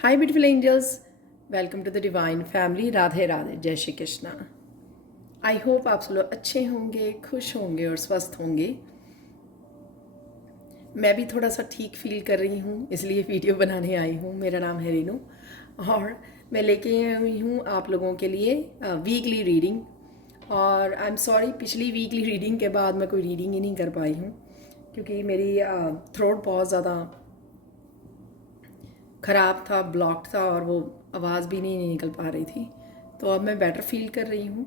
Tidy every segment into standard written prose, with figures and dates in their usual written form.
Hi beautiful angels, welcome to the divine family. Radhe Radhe, जय Shri Krishna. I hope आप सब लोग अच्छे होंगे, खुश होंगे और स्वस्थ होंगे। मैं भी थोड़ा सा ठीक फील कर रही हूँ, इसलिए वीडियो बनाने आई हूँ। मेरा नाम है रेनू और मैं लेके आई हूँ आप लोगों के लिए वीकली रीडिंग। और आई एम सॉरी, पिछली वीकली रीडिंग के बाद मैं कोई रीडिंग ही नहीं कर पाई हूँ क्योंकि मेरी थ्रोट बहुत ज़्यादा ख़राब था, ब्लॉक्ड था और वो आवाज़ भी नहीं निकल पा रही थी। तो अब मैं बेटर फील कर रही हूँ।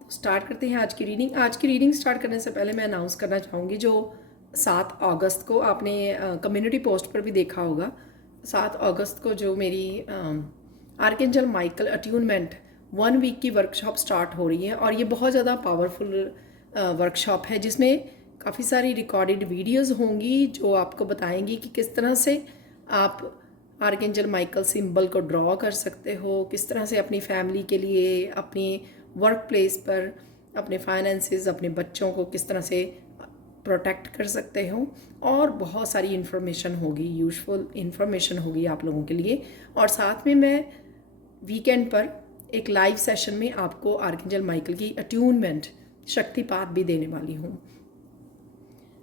तो स्टार्ट करते हैं आज की रीडिंग। आज की रीडिंग स्टार्ट करने से पहले मैं अनाउंस करना चाहूँगी, जो 7 अगस्त को आपने कम्युनिटी पोस्ट पर भी देखा होगा, 7 अगस्त को जो मेरी आर्कएंजल माइकल अट्यूनमेंट 1 वीक की वर्कशॉप स्टार्ट हो रही है। और ये बहुत ज़्यादा पावरफुल वर्कशॉप है जिसमें काफ़ी सारी रिकॉर्डेड वीडियोस होंगी जो आपको बताएंगी कि किस तरह से आप आर्कएंजल माइकल सिंबल को ड्रॉ कर सकते हो, किस तरह से अपनी फैमिली के लिए, अपनी वर्क प्लेस पर, अपने फाइनेंसेस, अपने बच्चों को किस तरह से प्रोटेक्ट कर सकते हो। और बहुत सारी इन्फॉर्मेशन होगी, यूजफुल इन्फॉर्मेशन होगी आप लोगों के लिए। और साथ में मैं वीकेंड पर एक लाइव सेशन में आपको आर्कएंजल माइकल की अट्यूनमेंट शक्तिपात भी देने वाली हूँ।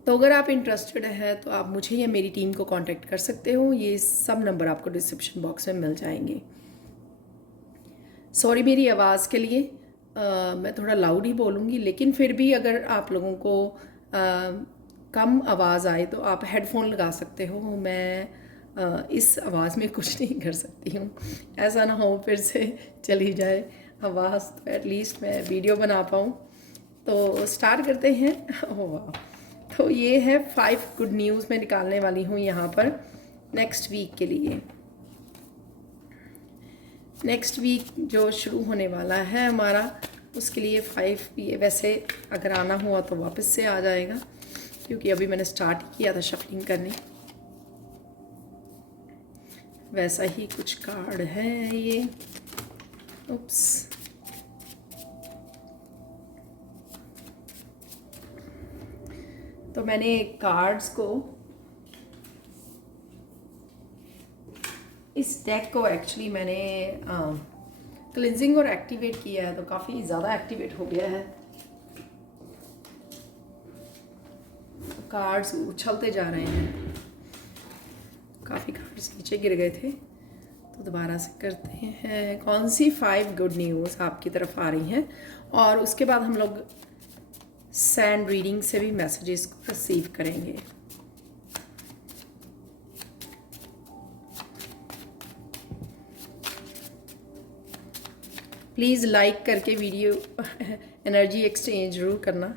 तो अगर आप इंटरेस्टेड हैं तो आप मुझे या मेरी टीम को कांटेक्ट कर सकते हो। ये सब नंबर आपको डिस्क्रिप्शन बॉक्स में मिल जाएंगे। सॉरी मेरी आवाज़ के लिए, मैं थोड़ा लाउड ही बोलूँगी, लेकिन फिर भी अगर आप लोगों को कम आवाज़ आए तो आप हेडफोन लगा सकते हो। मैं इस आवाज़ में कुछ नहीं कर सकती हूँ, ऐसा ना हो फिर से चली जाए आवाज़, तो एटलीस्ट मैं वीडियो बना पाऊँ। तो स्टार्ट करते हैं। ओह वाह! तो ये है 5 गुड न्यूज़ मैं निकालने वाली हूँ यहाँ पर नेक्स्ट वीक के लिए। नेक्स्ट वीक जो शुरू होने वाला है हमारा, उसके लिए 5 भी है। वैसे अगर आना हुआ तो वापस से आ जाएगा क्योंकि अभी मैंने स्टार्ट किया था शफलिंग करने। वैसा ही कुछ कार्ड है ये। उप्स, तो मैंने कार्ड्स को, इस डेक को एक्चुअली मैंने क्लिनजिंग और एक्टिवेट किया है, तो काफ़ी ज़्यादा एक्टिवेट हो गया है। कार्ड्स उछलते जा रहे हैं, काफ़ी कार्ड्स नीचे गिर गए थे। तो दोबारा से करते हैं कौन सी 5 गुड न्यूज़ आपकी तरफ आ रही हैं, और उसके बाद हम लोग सैंड रीडिंग से भी मैसेजेस को रिसीव करेंगे। प्लीज़ लाइक करके वीडियो एनर्जी एक्सचेंज जरूर करना।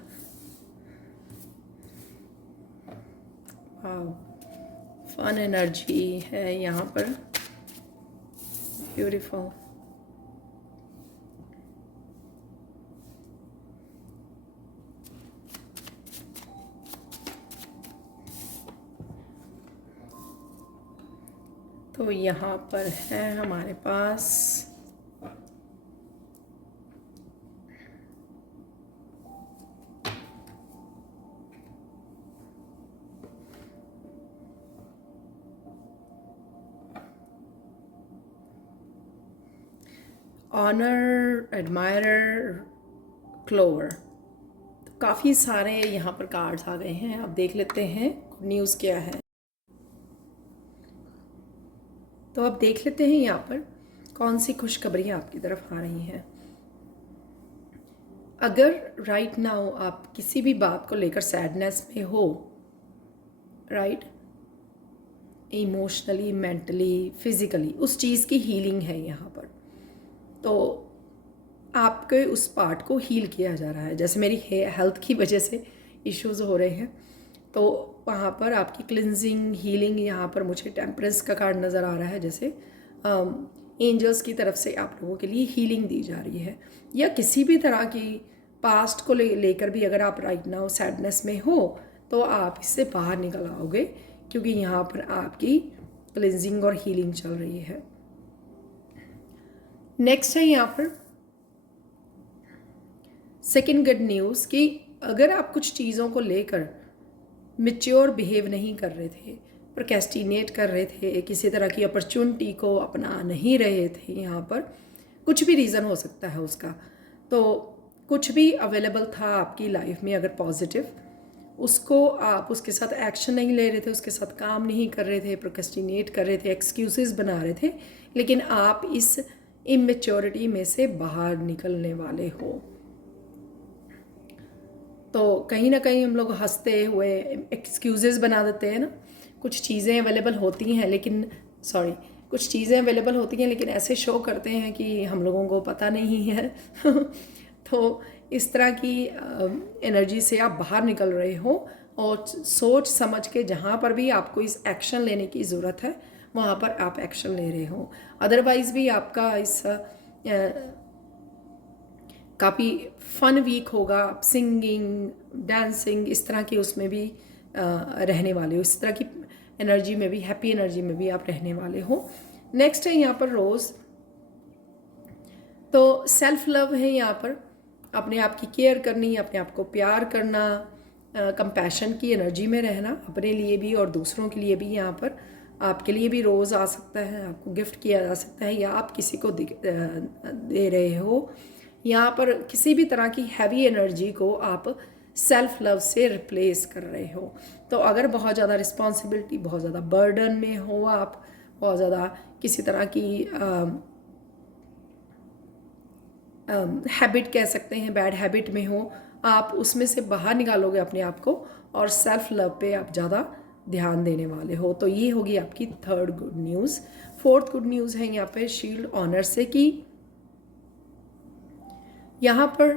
फन एनर्जी है यहाँ पर, ब्यूटीफुल। तो यहाँ पर है हमारे पास ऑनर, एडमायरर, क्लोवर। तो काफ़ी सारे यहाँ पर कार्ड्स आ गए हैं। अब देख लेते हैं गुड न्यूज़ क्या है। तो अब देख लेते हैं यहाँ पर कौन सी खुशखबरियाँ आपकी तरफ आ रही हैं। अगर राइट नाउ आप किसी भी बात को लेकर सैडनेस में हो, राइट, इमोशनली, मेंटली, फिज़िकली, उस चीज़ की हीलिंग है यहाँ पर। तो आपके उस पार्ट को हील किया जा रहा है। जैसे मेरी हेल्थ की वजह से इश्यूज़ हो रहे हैं, तो वहाँ पर आपकी क्लिनजिंग, हीलिंग, यहाँ पर मुझे टेम्परेंस का कार्ड नज़र आ रहा है। जैसे एंजल्स की तरफ से आप लोगों के लिए हीलिंग दी जा रही है। या किसी भी तरह की पास्ट को लेकर भी अगर आप राइट नाउ सैडनेस में हो तो आप इससे बाहर निकल आओगे, क्योंकि यहाँ पर आपकी क्लिनजिंग और हीलिंग चल रही है। नेक्स्ट है यहाँ पर सेकेंड गुड न्यूज़ कि अगर आप कुछ चीज़ों को लेकर मिच्योर बिहेव नहीं कर रहे थे, प्रोक्रेस्टिनेट कर रहे थे, किसी तरह की अपॉर्चुनिटी को अपना नहीं रहे थे यहाँ पर, कुछ भी रीज़न हो सकता है उसका, तो कुछ भी अवेलेबल था आपकी लाइफ में अगर पॉजिटिव, उसको आप उसके साथ एक्शन नहीं ले रहे थे, उसके साथ काम नहीं कर रहे थे, प्रोक्रेस्टिनेट कर रहे थे, एक्सक्यूजेस बना रहे थे, लेकिन आप इस इमेच्योरिटी में से बाहर निकलने वाले हो। तो कहीं ना कहीं हम लोग हंसते हुए एक्सक्यूजेस बना देते हैं ना, कुछ चीज़ें अवेलेबल होती हैं लेकिन कुछ चीज़ें अवेलेबल होती हैं लेकिन ऐसे शो करते हैं कि हम लोगों को पता नहीं है तो इस तरह की एनर्जी से आप बाहर निकल रहे हो और सोच समझ के जहाँ पर भी आपको इस एक्शन लेने की ज़रूरत है वहाँ पर आप एक्शन ले रहे हो। अदरवाइज़ भी आपका इस काफ़ी फन वीक होगा, आप सिंगिंग डांसिंग इस तरह की उसमें भी रहने वाले हो, इस तरह की एनर्जी में भी, हैप्पी एनर्जी में भी आप रहने वाले हो। नेक्स्ट है यहाँ पर रोज़, तो सेल्फ लव है यहाँ पर, अपने आप की केयर करनी, अपने आप को प्यार करना, कंपैशन की एनर्जी में रहना अपने लिए भी और दूसरों के लिए भी। यहाँ पर आपके लिए भी रोज़ आ सकता है, आपको गिफ्ट किया जा सकता है या आप किसी को दे रहे हो। यहाँ पर किसी भी तरह की हैवी एनर्जी को आप सेल्फ लव से रिप्लेस कर रहे हो। तो अगर बहुत ज़्यादा रिस्पॉन्सिबिलिटी, बहुत ज़्यादा बर्डन में हो आप, बहुत ज़्यादा किसी तरह की हैबिट कह सकते हैं, बैड हैबिट में हो, आप उसमें से बाहर निकालोगे अपने आप को और सेल्फ लव पे आप ज़्यादा ध्यान देने वाले हो। तो ये होगी आपकी third good news. Fourth good news है यहाँ पे शील्ड ऑनर से कि यहाँ पर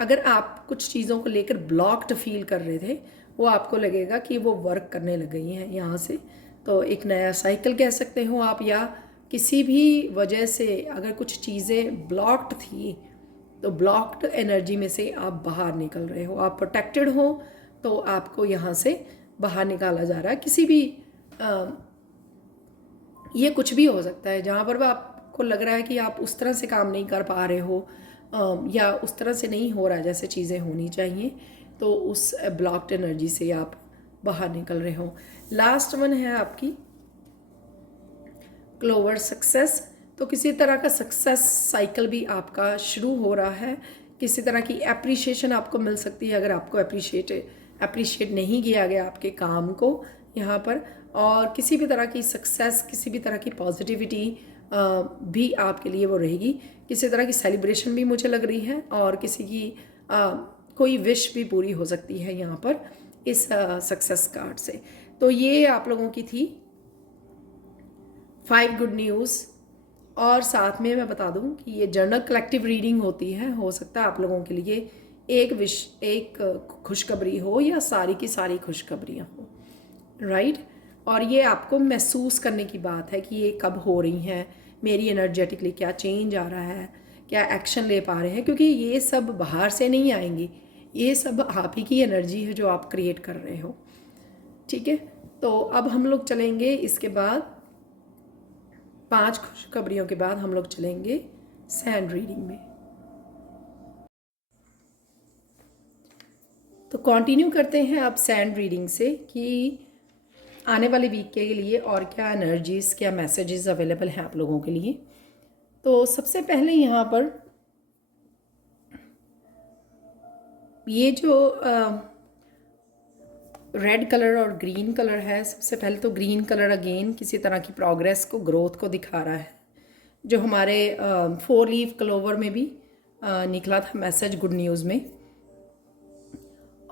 अगर आप कुछ चीज़ों को लेकर ब्लॉक्ड फील कर रहे थे, वो आपको लगेगा कि वो वर्क करने लग गई हैं यहाँ से। तो एक नया साइकिल कह सकते हो आप, या किसी भी वजह से अगर कुछ चीज़ें ब्लॉक्ड थी तो ब्लॉक्ड एनर्जी में से आप बाहर निकल रहे हो, आप प्रोटेक्टेड हो, तो आपको यहाँ से बाहर निकाला जा रहा है। किसी भी ये कुछ भी हो सकता है जहाँ पर आपको लग रहा है कि आप उस तरह से काम नहीं कर पा रहे हो या उस तरह से नहीं हो रहा है जैसे चीज़ें होनी चाहिए, तो उस ब्लॉक्ड एनर्जी से आप बाहर निकल रहे हो। लास्ट वन है आपकी क्लोवर सक्सेस। तो किसी तरह का सक्सेस साइकिल भी आपका शुरू हो रहा है, किसी तरह की एप्रिशिएशन आपको मिल सकती है अगर आपको अप्रिशिएट नहीं किया गया आपके काम को यहाँ पर, और किसी भी तरह की सक्सेस, किसी भी तरह की पॉजिटिविटी भी आपके लिए वो रहेगी। किसी तरह की सेलिब्रेशन भी मुझे लग रही है और किसी की कोई विश भी पूरी हो सकती है यहाँ पर इस सक्सेस कार्ड से। तो ये आप लोगों की थी 5 गुड न्यूज़। और साथ में मैं बता दूं कि ये जर्नल कलेक्टिव रीडिंग होती है, हो सकता है आप लोगों के लिए एक खुशखबरी हो या सारी की सारी खुशखबरियाँ हो, राइट। और ये आपको महसूस करने की बात है कि ये कब हो रही हैं, मेरी एनर्जेटिकली क्या चेंज आ रहा है, क्या एक्शन ले पा रहे हैं, क्योंकि ये सब बाहर से नहीं आएंगी, ये सब आप ही की एनर्जी है जो आप क्रिएट कर रहे हो, ठीक है। तो अब हम लोग चलेंगे, इसके बाद 5 खुशखबरियों के बाद हम लोग चलेंगे सैंड रीडिंग में। तो कंटिन्यू करते हैं अब सैंड रीडिंग से कि आने वाले वीक के लिए और क्या एनर्जीज़, क्या मैसेजेस अवेलेबल हैं आप लोगों के लिए। तो सबसे पहले यहाँ पर ये जो रेड कलर और ग्रीन कलर है, सबसे पहले तो ग्रीन कलर अगेन किसी तरह की प्रोग्रेस को, ग्रोथ को दिखा रहा है, जो हमारे 4 लीफ क्लोवर में भी निकला था मैसेज गुड न्यूज़ में।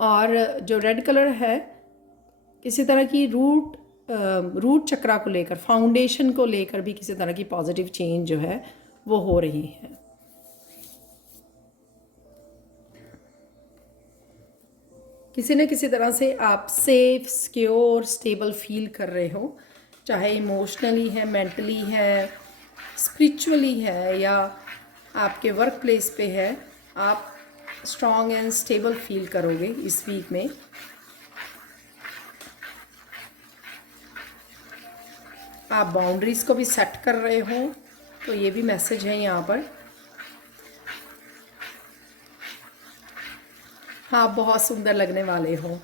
और जो रेड कलर है किसी तरह की रूट चक्रा को लेकर, फाउंडेशन को लेकर भी किसी तरह की पॉजिटिव चेंज जो है वो हो रही है। किसी न किसी तरह से आप सेफ, सिक्योर, स्टेबल फील कर रहे हो, चाहे इमोशनली है, मेंटली है, स्पिरिचुअली है या आपके वर्क प्लेस पे है, आप स्ट्रॉन्ग एंड स्टेबल फील करोगे इस वीक में। आप बाउंड्रीज़ को भी सेट कर रहे हो, तो ये भी मैसेज है यहाँ पर। हाँ, बहुत सुंदर लगने वाले हो,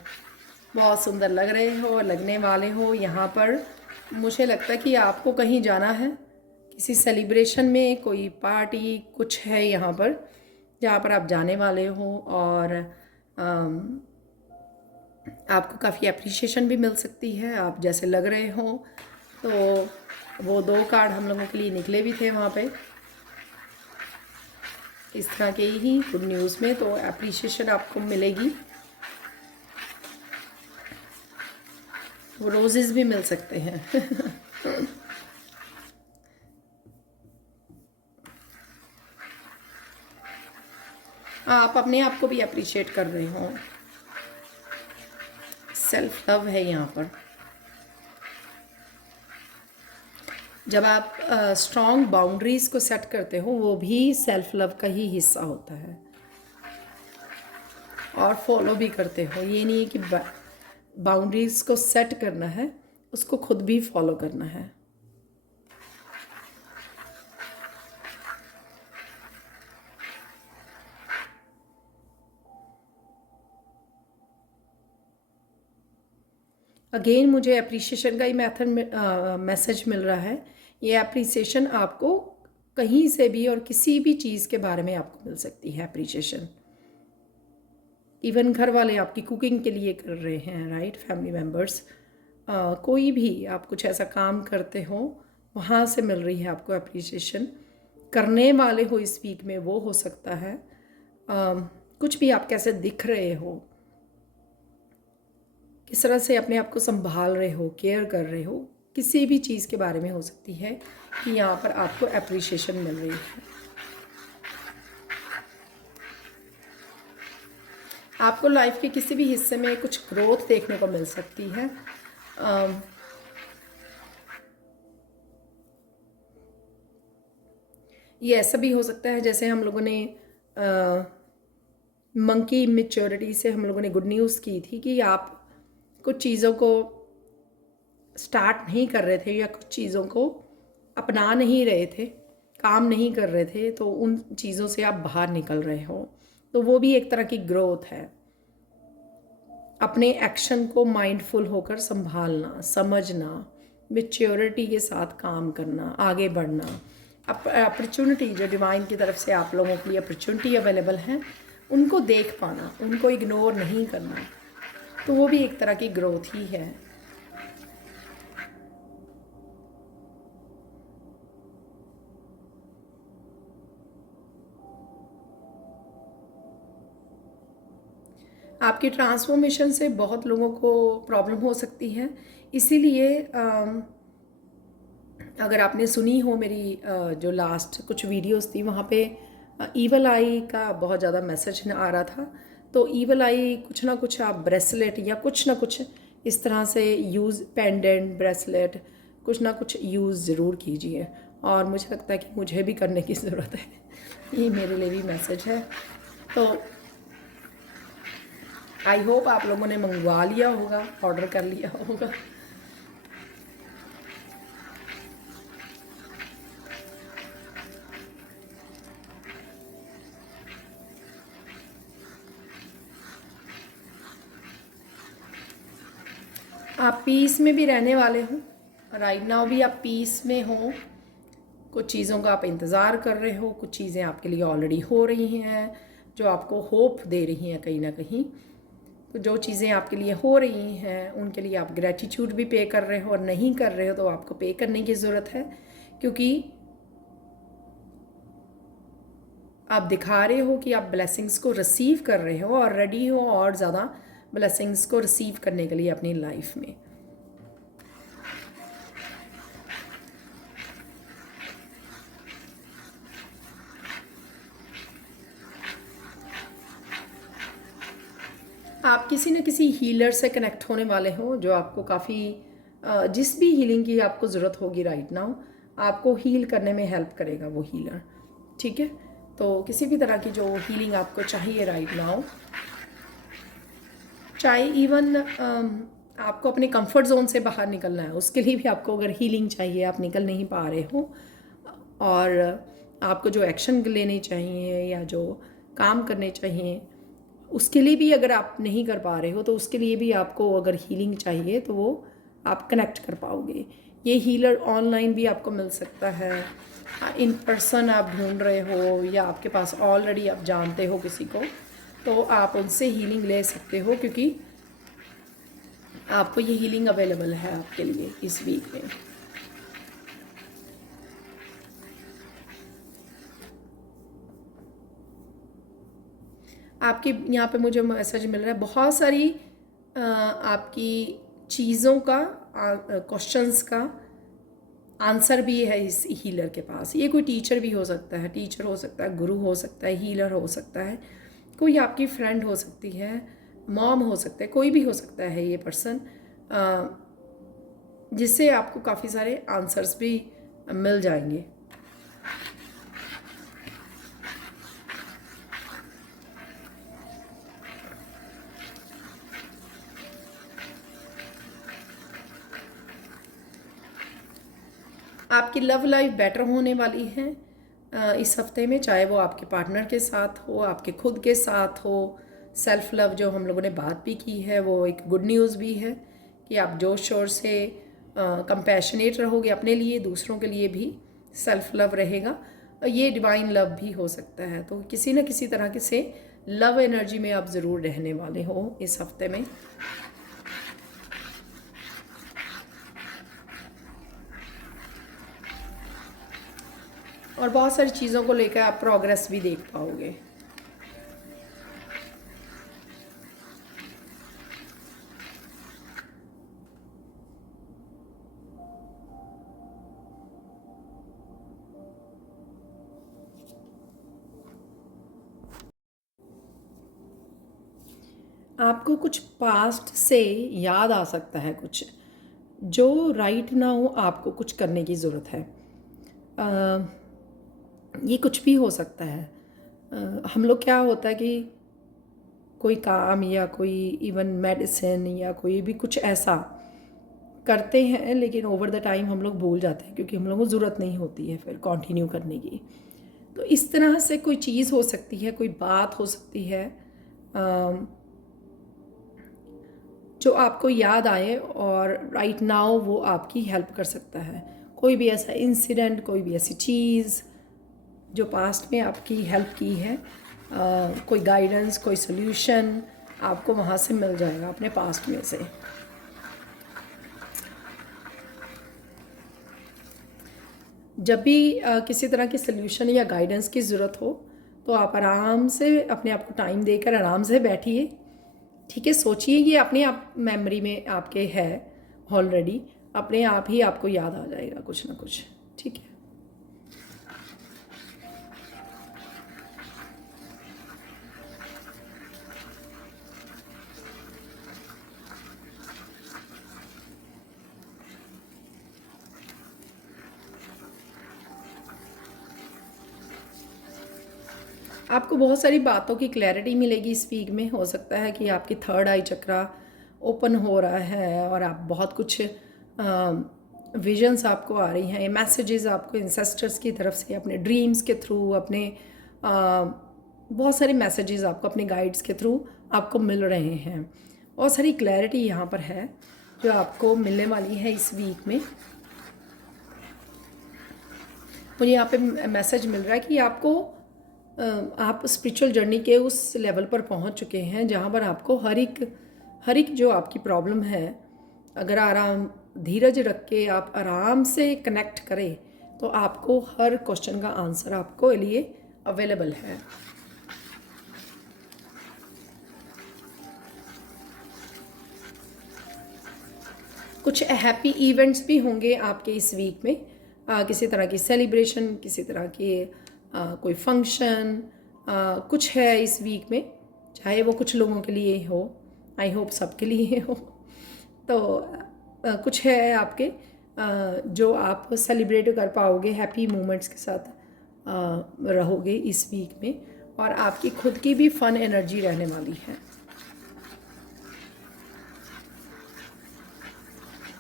बहुत सुंदर लग रहे हो और लगने वाले हो। यहाँ पर मुझे लगता है कि आपको कहीं जाना है, किसी सेलिब्रेशन में, कोई पार्टी कुछ है यहाँ पर जहाँ पर आप जाने वाले हो, और आपको काफ़ी अप्रिशिएशन भी मिल सकती है, आप जैसे लग रहे हो। तो वो 2 कार्ड हम लोगों के लिए निकले भी थे वहाँ पे, इस तरह के ही गुड न्यूज़ में, तो अप्रिशिएशन आपको मिलेगी। वो रोजेज़ भी मिल सकते हैं। आप अपने आप को भी अप्रिशिएट कर रहे हो, सेल्फ लव है यहाँ पर। जब आप स्ट्रॉन्ग बाउंड्रीज़ को सेट करते हो, वो भी सेल्फ लव का ही हिस्सा होता है, और फॉलो भी करते हो। ये नहीं है कि बाउंड्रीज़ को सेट करना है, उसको खुद भी फॉलो करना है। अगेन मुझे अप्रिसिएशन का ही मैसेज मिल रहा है। ये अप्रिसिएशन आपको कहीं से भी और किसी भी चीज़ के बारे में आपको मिल सकती है अप्रिसिएशन। इवन घर वाले आपकी कुकिंग के लिए कर रहे हैं, राइट, फैमिली मेम्बर्स, कोई भी आप कुछ ऐसा काम करते हो, वहाँ से मिल रही है आपको अप्रिसिएशन। करने वाले हो इस वीक में, वो हो सकता है कुछ भी आप कैसे दिख रहे हो, किस तरह से अपने आप को संभाल रहे हो, केयर कर रहे हो, किसी भी चीज़ के बारे में हो सकती है कि यहाँ पर आपको अप्रिसिएशन मिल रही है। आपको लाइफ के किसी भी हिस्से में कुछ ग्रोथ देखने को मिल सकती है। ये ऐसा भी हो सकता है जैसे हम लोगों ने मंकी मैच्योरिटी से हम लोगों ने गुड न्यूज़ की थी कि आप कुछ चीज़ों को स्टार्ट नहीं कर रहे थे या कुछ चीज़ों को अपना नहीं रहे थे, काम नहीं कर रहे थे, तो उन चीज़ों से आप बाहर निकल रहे हो। तो वो भी एक तरह की ग्रोथ है। अपने एक्शन को माइंडफुल होकर संभालना, समझना, मैच्योरिटी के साथ काम करना, आगे बढ़ना, अपॉर्चुनिटी जो डिवाइन की तरफ से आप लोगों के लिए अपॉर्चुनिटी अवेलेबल हैं, उनको देख पाना, उनको इग्नोर नहीं करना, तो वो भी एक तरह की ग्रोथ ही है। आपकी ट्रांसफॉर्मेशन से बहुत लोगों को प्रॉब्लम हो सकती है, इसीलिए अगर आपने सुनी हो मेरी जो लास्ट कुछ वीडियोस थी, वहाँ पे ईवल आई का बहुत ज़्यादा मैसेज आ रहा था। तो ईवल आई कुछ ना कुछ आप ब्रेसलेट या कुछ ना कुछ इस तरह से यूज़, पेंडेंट, ब्रेसलेट, कुछ ना कुछ यूज़ ज़रूर कीजिए, और मुझे लगता है कि मुझे भी करने की ज़रूरत है। ये मेरे लिए भी मैसेज है। तो आई होप आप लोगों ने मंगवा लिया होगा, ऑर्डर कर लिया होगा। आप पीस में भी रहने वाले हो, राइट नाउ भी आप पीस में हो। कुछ चीज़ों का आप इंतज़ार कर रहे हो, कुछ चीज़ें आपके लिए ऑलरेडी हो रही हैं जो आपको होप दे रही हैं कहीं ना कहीं। तो जो चीज़ें आपके लिए हो रही हैं उनके लिए आप ग्रेटिट्यूड भी पे कर रहे हो, और नहीं कर रहे हो तो आपको पे करने की ज़रूरत है, क्योंकि आप दिखा रहे हो कि आप ब्लेसिंग्स को रिसीव कर रहे हो और रेडी हो और ज़्यादा ब्लेसिंग्स को रिसीव करने के लिए अपनी लाइफ में। आप किसी न किसी हीलर से कनेक्ट होने वाले हो जो आपको काफ़ी, जिस भी हीलिंग की आपको ज़रूरत होगी राइट नाउ, आपको हील करने में हेल्प करेगा वो हीलर, ठीक है। तो किसी भी तरह की जो हीलिंग आपको चाहिए राइट नाउ, चाहे इवन आपको अपने कंफर्ट जोन से बाहर निकलना है, उसके लिए भी आपको अगर हीलिंग चाहिए, आप निकल नहीं पा रहे हो, और आपको जो एक्शन लेने चाहिए या जो काम करने चाहिए उसके लिए भी अगर आप नहीं कर पा रहे हो तो उसके लिए भी आपको अगर हीलिंग चाहिए तो वो आप कनेक्ट कर पाओगे। ये हीलर ऑनलाइन भी आपको मिल सकता है, इन पर्सन आप ढूंढ रहे हो या आपके पास ऑलरेडी आप जानते हो किसी को, तो आप उनसे हीलिंग ले सकते हो, क्योंकि आपको ये हीलिंग अवेलेबल है आपके लिए इस वीक में। आपके यहाँ पे मुझे मैसेज मिल रहा है बहुत सारी आपकी चीज़ों का, क्वेश्चंस का आंसर भी है इस हीलर के पास। ये कोई टीचर भी हो सकता है, टीचर हो सकता है, गुरु हो सकता है, हीलर हो सकता है, कोई आपकी फ्रेंड हो सकती है, मॉम हो सकता है, कोई भी हो सकता है ये पर्सन, जिससे आपको काफ़ी सारे आंसर्स भी मिल जाएंगे। आपकी लव लाइफ बेटर होने वाली है इस हफ्ते में, चाहे वो आपके पार्टनर के साथ हो, आपके खुद के साथ हो। सेल्फ लव जो हम लोगों ने बात भी की है वो एक गुड न्यूज़ भी है कि आप जोश शोर से कंपैशनेट रहोगे अपने लिए, दूसरों के लिए भी सेल्फ लव रहेगा। ये डिवाइन लव भी हो सकता है, तो किसी न किसी तरह के से लव एनर्जी में आप ज़रूर रहने वाले हो इस हफ्ते में। और बहुत सारी चीज़ों को लेकर आप प्रोग्रेस भी देख पाओगे। आपको कुछ पास्ट से याद आ सकता है कुछ, जो राइट नाउ आपको कुछ करने की ज़रूरत है। ये कुछ भी हो सकता है। हम लोग क्या होता है कि कोई काम या कोई इवन मेडिसिन या कोई भी कुछ ऐसा करते हैं, लेकिन ओवर द टाइम हम लोग भूल जाते हैं, क्योंकि हम लोगों को ज़रूरत नहीं होती है फिर कंटिन्यू करने की। तो इस तरह से कोई चीज़ हो सकती है, कोई बात हो सकती है जो आपको याद आए और राइट नाउ वो आपकी हेल्प कर सकता है। कोई भी ऐसा इंसिडेंट, कोई भी ऐसी चीज़ जो पास्ट में आपकी हेल्प की है, कोई गाइडेंस, कोई सोल्यूशन आपको वहाँ से मिल जाएगा अपने पास्ट में से। जब भी किसी तरह की सोल्यूशन या गाइडेंस की ज़रूरत हो तो आप आराम से अपने आप को टाइम देकर आराम से बैठिए, ठीक है, सोचिए, ये अपने आप मेमोरी में आपके है ऑलरेडी, अपने आप ही आपको याद आ जाएगा कुछ ना कुछ, ठीक है। आपको बहुत सारी बातों की क्लैरिटी मिलेगी इस वीक में। हो सकता है कि आपकी थर्ड आई चक्रा ओपन हो रहा है और आप बहुत कुछ विजन्स आपको आ रही हैं, मैसेजेस आपको इंसेस्टर्स की तरफ से, अपने ड्रीम्स के थ्रू, अपने बहुत सारे मैसेजेस आपको अपने गाइड्स के थ्रू आपको मिल रहे हैं। बहुत सारी क्लैरिटी यहाँ पर है जो आपको मिलने वाली है इस वीक में। मुझे यहाँ पे मैसेज मिल रहा है कि आपको आप स्पिरिचुअल जर्नी के उस लेवल पर पहुँच चुके हैं जहाँ पर आपको हर एक जो आपकी प्रॉब्लम है, अगर आराम धीरज रख के आप आराम से कनेक्ट करें तो आपको हर क्वेश्चन का आंसर आपको लिए अवेलेबल है। कुछ हैप्पी इवेंट्स भी होंगे आपके इस वीक में, किसी तरह की सेलिब्रेशन, किसी तरह की कोई फंक्शन कुछ है इस वीक में, चाहे वो कुछ लोगों के लिए हो, आई होप सबके लिए हो। तो कुछ है आपके जो आप सेलिब्रेट कर पाओगे, हैप्पी मोमेंट्स के साथ रहोगे इस वीक में, और आपकी खुद की भी फन एनर्जी रहने वाली है।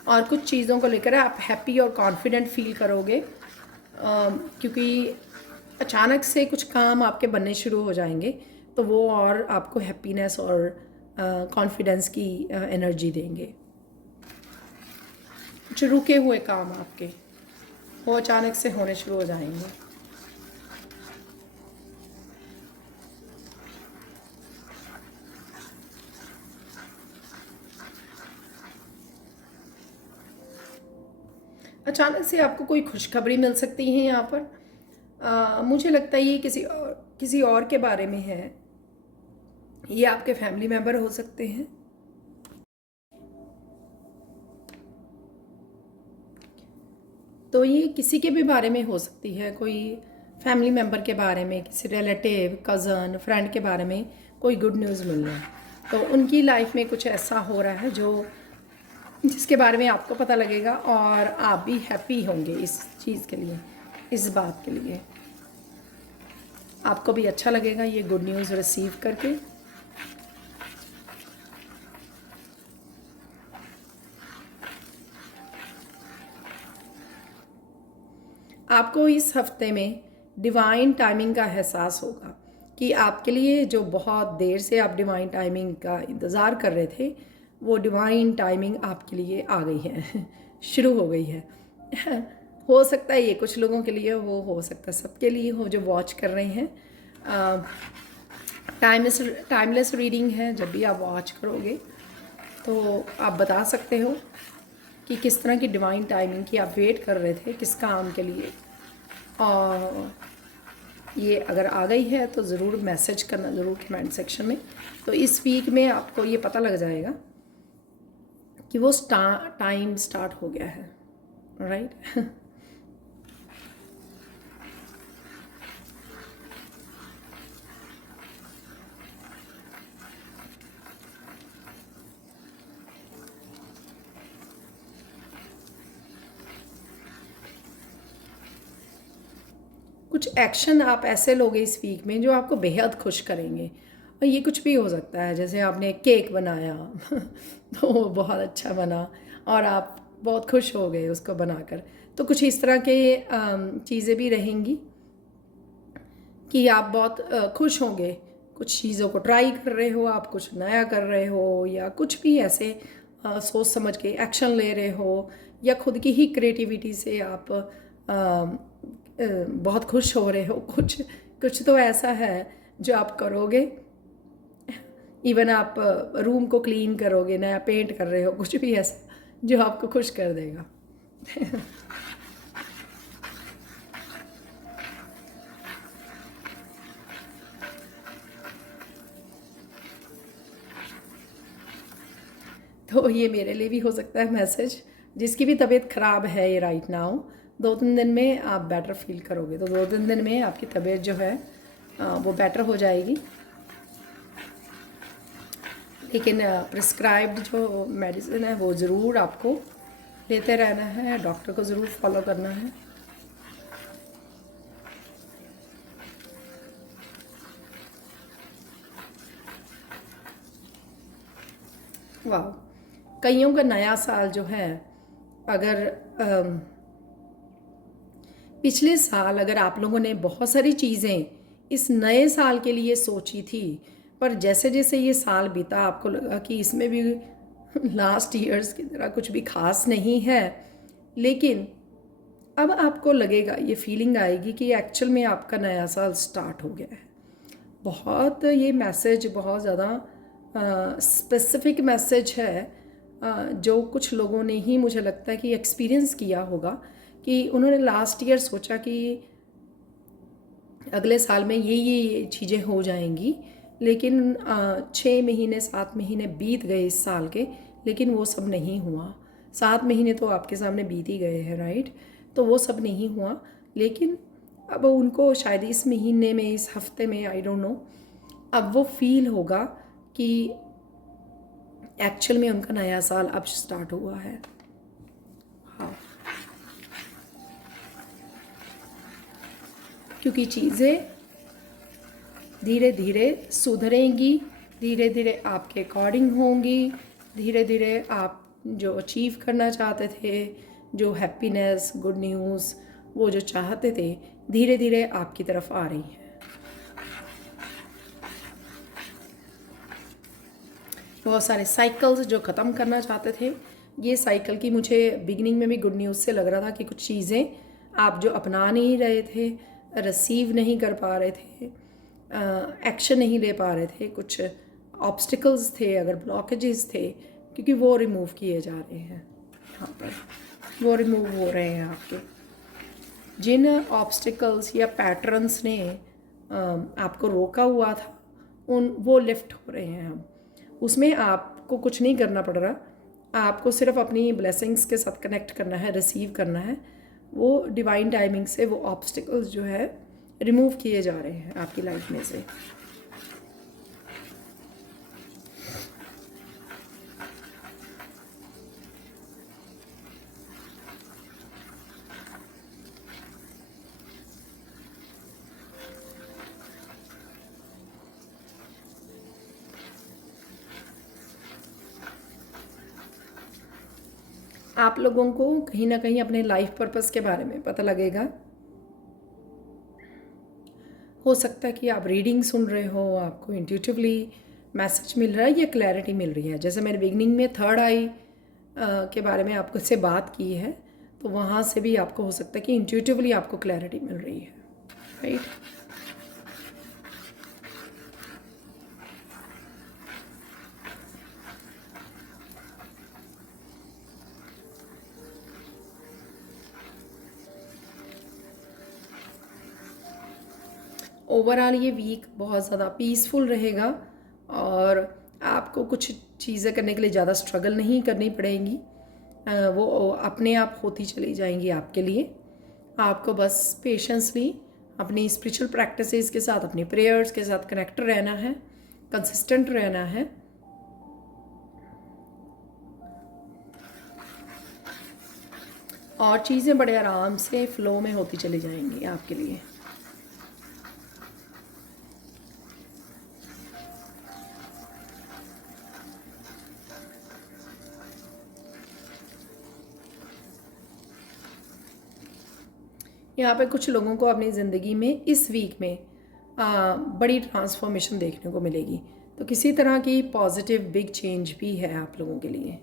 और कुछ चीज़ों को लेकर आप हैप्पी और कॉन्फिडेंट फील करोगे, क्योंकि अचानक से कुछ काम आपके बनने शुरू हो जाएंगे। तो वो और आपको हैप्पीनेस और कॉन्फिडेंस की एनर्जी देंगे। जो रुके हुए काम आपके वो अचानक से होने शुरू हो जाएंगे। अचानक से आपको कोई खुशखबरी मिल सकती है यहाँ पर। मुझे लगता है ये किसी और के बारे में है। ये आपके फैमिली मेम्बर हो सकते हैं। तो ये किसी के भी बारे में हो सकती है, कोई फैमिली मेम्बर के बारे में, किसी रिलेटिव, कज़न, फ्रेंड के बारे में कोई गुड न्यूज़ मिल रहा है। तो उनकी लाइफ में कुछ ऐसा हो रहा है जिसके बारे में आपको पता लगेगा और आप भी हैप्पी होंगे इस चीज़ के लिए, इस बात के लिए। आपको भी अच्छा लगेगा ये गुड न्यूज़ रिसीव करके। आपको इस हफ्ते में डिवाइन टाइमिंग का एहसास होगा कि आपके लिए जो बहुत देर से आप डिवाइन टाइमिंग का इंतज़ार कर रहे थे, वो डिवाइन टाइमिंग आपके लिए आ गई है शुरू हो गई है। हो सकता है ये कुछ लोगों के लिए हो सकता है सबके लिए हो जो वॉच कर रहे हैं। टाइमलेस रीडिंग है। जब भी आप वॉच करोगे तो आप बता सकते हो कि किस तरह की डिवाइन टाइमिंग की आप वेट कर रहे थे, किस काम के लिए। और ये अगर आ गई है तो ज़रूर मैसेज करना, ज़रूर कमेंट सेक्शन में। तो इस वीक में आपको ये पता लग जाएगा कि वो टाइम स्टार्ट हो गया है, राइट। कुछ एक्शन आप ऐसे लोगे इस वीक में जो आपको बेहद खुश करेंगे। और ये कुछ भी हो सकता है, जैसे आपने केक बनाया तो वो बहुत अच्छा बना और आप बहुत खुश हो गए उसको बनाकर। तो कुछ इस तरह के चीज़ें भी रहेंगी कि आप बहुत खुश होंगे। कुछ चीज़ों को ट्राई कर रहे हो, आप कुछ नया कर रहे हो, या कुछ भी ऐसे सोच समझ के एक्शन ले रहे हो, या खुद की ही क्रिएटिविटी से आप बहुत खुश हो रहे हो। कुछ कुछ तो ऐसा है जो आप करोगे। इवन आप रूम को क्लीन करोगे, नया पेंट कर रहे हो, कुछ भी ऐसा जो आपको खुश कर देगा। तो ये मेरे लिए भी हो सकता है मैसेज। जिसकी भी तबीयत ख़राब है ये राइट नाउ, 2-3 दिन में आप बेटर फील करोगे। तो 2-3 दिन में आपकी तबीयत जो है वो बेटर हो जाएगी। लेकिन प्रिस्क्राइब्ड जो मेडिसिन है वो ज़रूर आपको लेते रहना है, डॉक्टर को ज़रूर फॉलो करना है। वाह, कईयों का नया साल जो है, अगर पिछले साल अगर आप लोगों ने बहुत सारी चीज़ें इस नए साल के लिए सोची थी, पर जैसे जैसे ये साल बीता आपको लगा कि इसमें भी लास्ट ईयर्स की तरह कुछ भी खास नहीं है। लेकिन अब आपको लगेगा, ये फीलिंग आएगी कि एक्चुअल में आपका नया साल स्टार्ट हो गया है। बहुत ये मैसेज बहुत ज़्यादा स्पेसिफिक मैसेज है, जो कुछ लोगों ने ही मुझे लगता है कि एक्सपीरियंस किया होगा कि उन्होंने लास्ट ईयर सोचा कि अगले साल में ये चीज़ें हो जाएंगी। लेकिन 6 महीने 7 महीने बीत गए इस साल के, लेकिन वो सब नहीं हुआ। 7 महीने तो आपके सामने बीत ही गए हैं, राइट। तो वो सब नहीं हुआ। लेकिन अब उनको शायद इस महीने में, इस हफ्ते में, आई डोंट नो, अब वो फील होगा कि एक्चुअल में उनका नया साल अब स्टार्ट हुआ है। हाँ, क्योंकि चीज़ें धीरे धीरे सुधरेंगी, धीरे धीरे आपके अकॉर्डिंग होंगी, धीरे धीरे आप जो अचीव करना चाहते थे, जो हैप्पीनेस, गुड न्यूज़, वो जो चाहते थे, धीरे धीरे आपकी तरफ आ रही है। बहुत सारे साइकिल्स जो ख़त्म करना चाहते थे। ये साइकिल की मुझे बिगिनिंग में भी गुड न्यूज़ से लग रहा था कि कुछ चीज़ें आप जो अपना नहीं रहे थे, रिसीव नहीं कर पा रहे थे, एक्शन नहीं ले पा रहे थे, कुछ ऑब्स्टिकल्स थे, अगर ब्लॉकेजेस थे, क्योंकि वो रिमूव किए जा रहे हैं। यहाँ पर वो रिमूव हो रहे हैं आपके। जिन ऑब्स्टिकल्स या पैटर्न्स ने आपको रोका हुआ था, वो लिफ्ट हो रहे हैं अब। उसमें आपको कुछ नहीं करना पड़ रहा, आपको सिर्फ अपनी ब्लेसिंग्स के साथ कनेक्ट करना है, रिसीव करना है। वो डिवाइन टाइमिंग से वो ऑब्स्टिकल्स जो है रिमूव किए जा रहे हैं आपकी लाइफ में से। आप लोगों को कहीं ना कहीं अपने लाइफ पर्पस के बारे में पता लगेगा। हो सकता है कि आप रीडिंग सुन रहे हो, आपको इंट्यूटिवली मैसेज मिल रहा है या क्लैरिटी मिल रही है। जैसे मैंने बिगनिंग में थर्ड आई के बारे में आपको से बात की है, तो वहाँ से भी आपको हो सकता है कि इंट्यूटिवली आपको क्लैरिटी मिल रही है, राइट। ओवरऑल ये वीक बहुत ज़्यादा पीसफुल रहेगा और आपको कुछ चीज़ें करने के लिए ज़्यादा स्ट्रगल नहीं करनी पड़ेंगी। वो अपने आप होती चली जाएंगी आपके लिए। आपको बस पेशेंसली अपनी स्पिरिचुअल प्रैक्टिसेस के साथ, अपनी प्रेयर्स के साथ कनेक्ट रहना है, कंसिस्टेंट रहना है। और चीज़ें बड़े आराम से फ्लो में होती चली जाएंगी आपके लिए। यहाँ पे कुछ लोगों को अपनी ज़िंदगी में इस वीक में बड़ी ट्रांसफॉर्मेशन देखने को मिलेगी। तो किसी तरह की पॉजिटिव बिग चेंज भी है आप लोगों के लिए।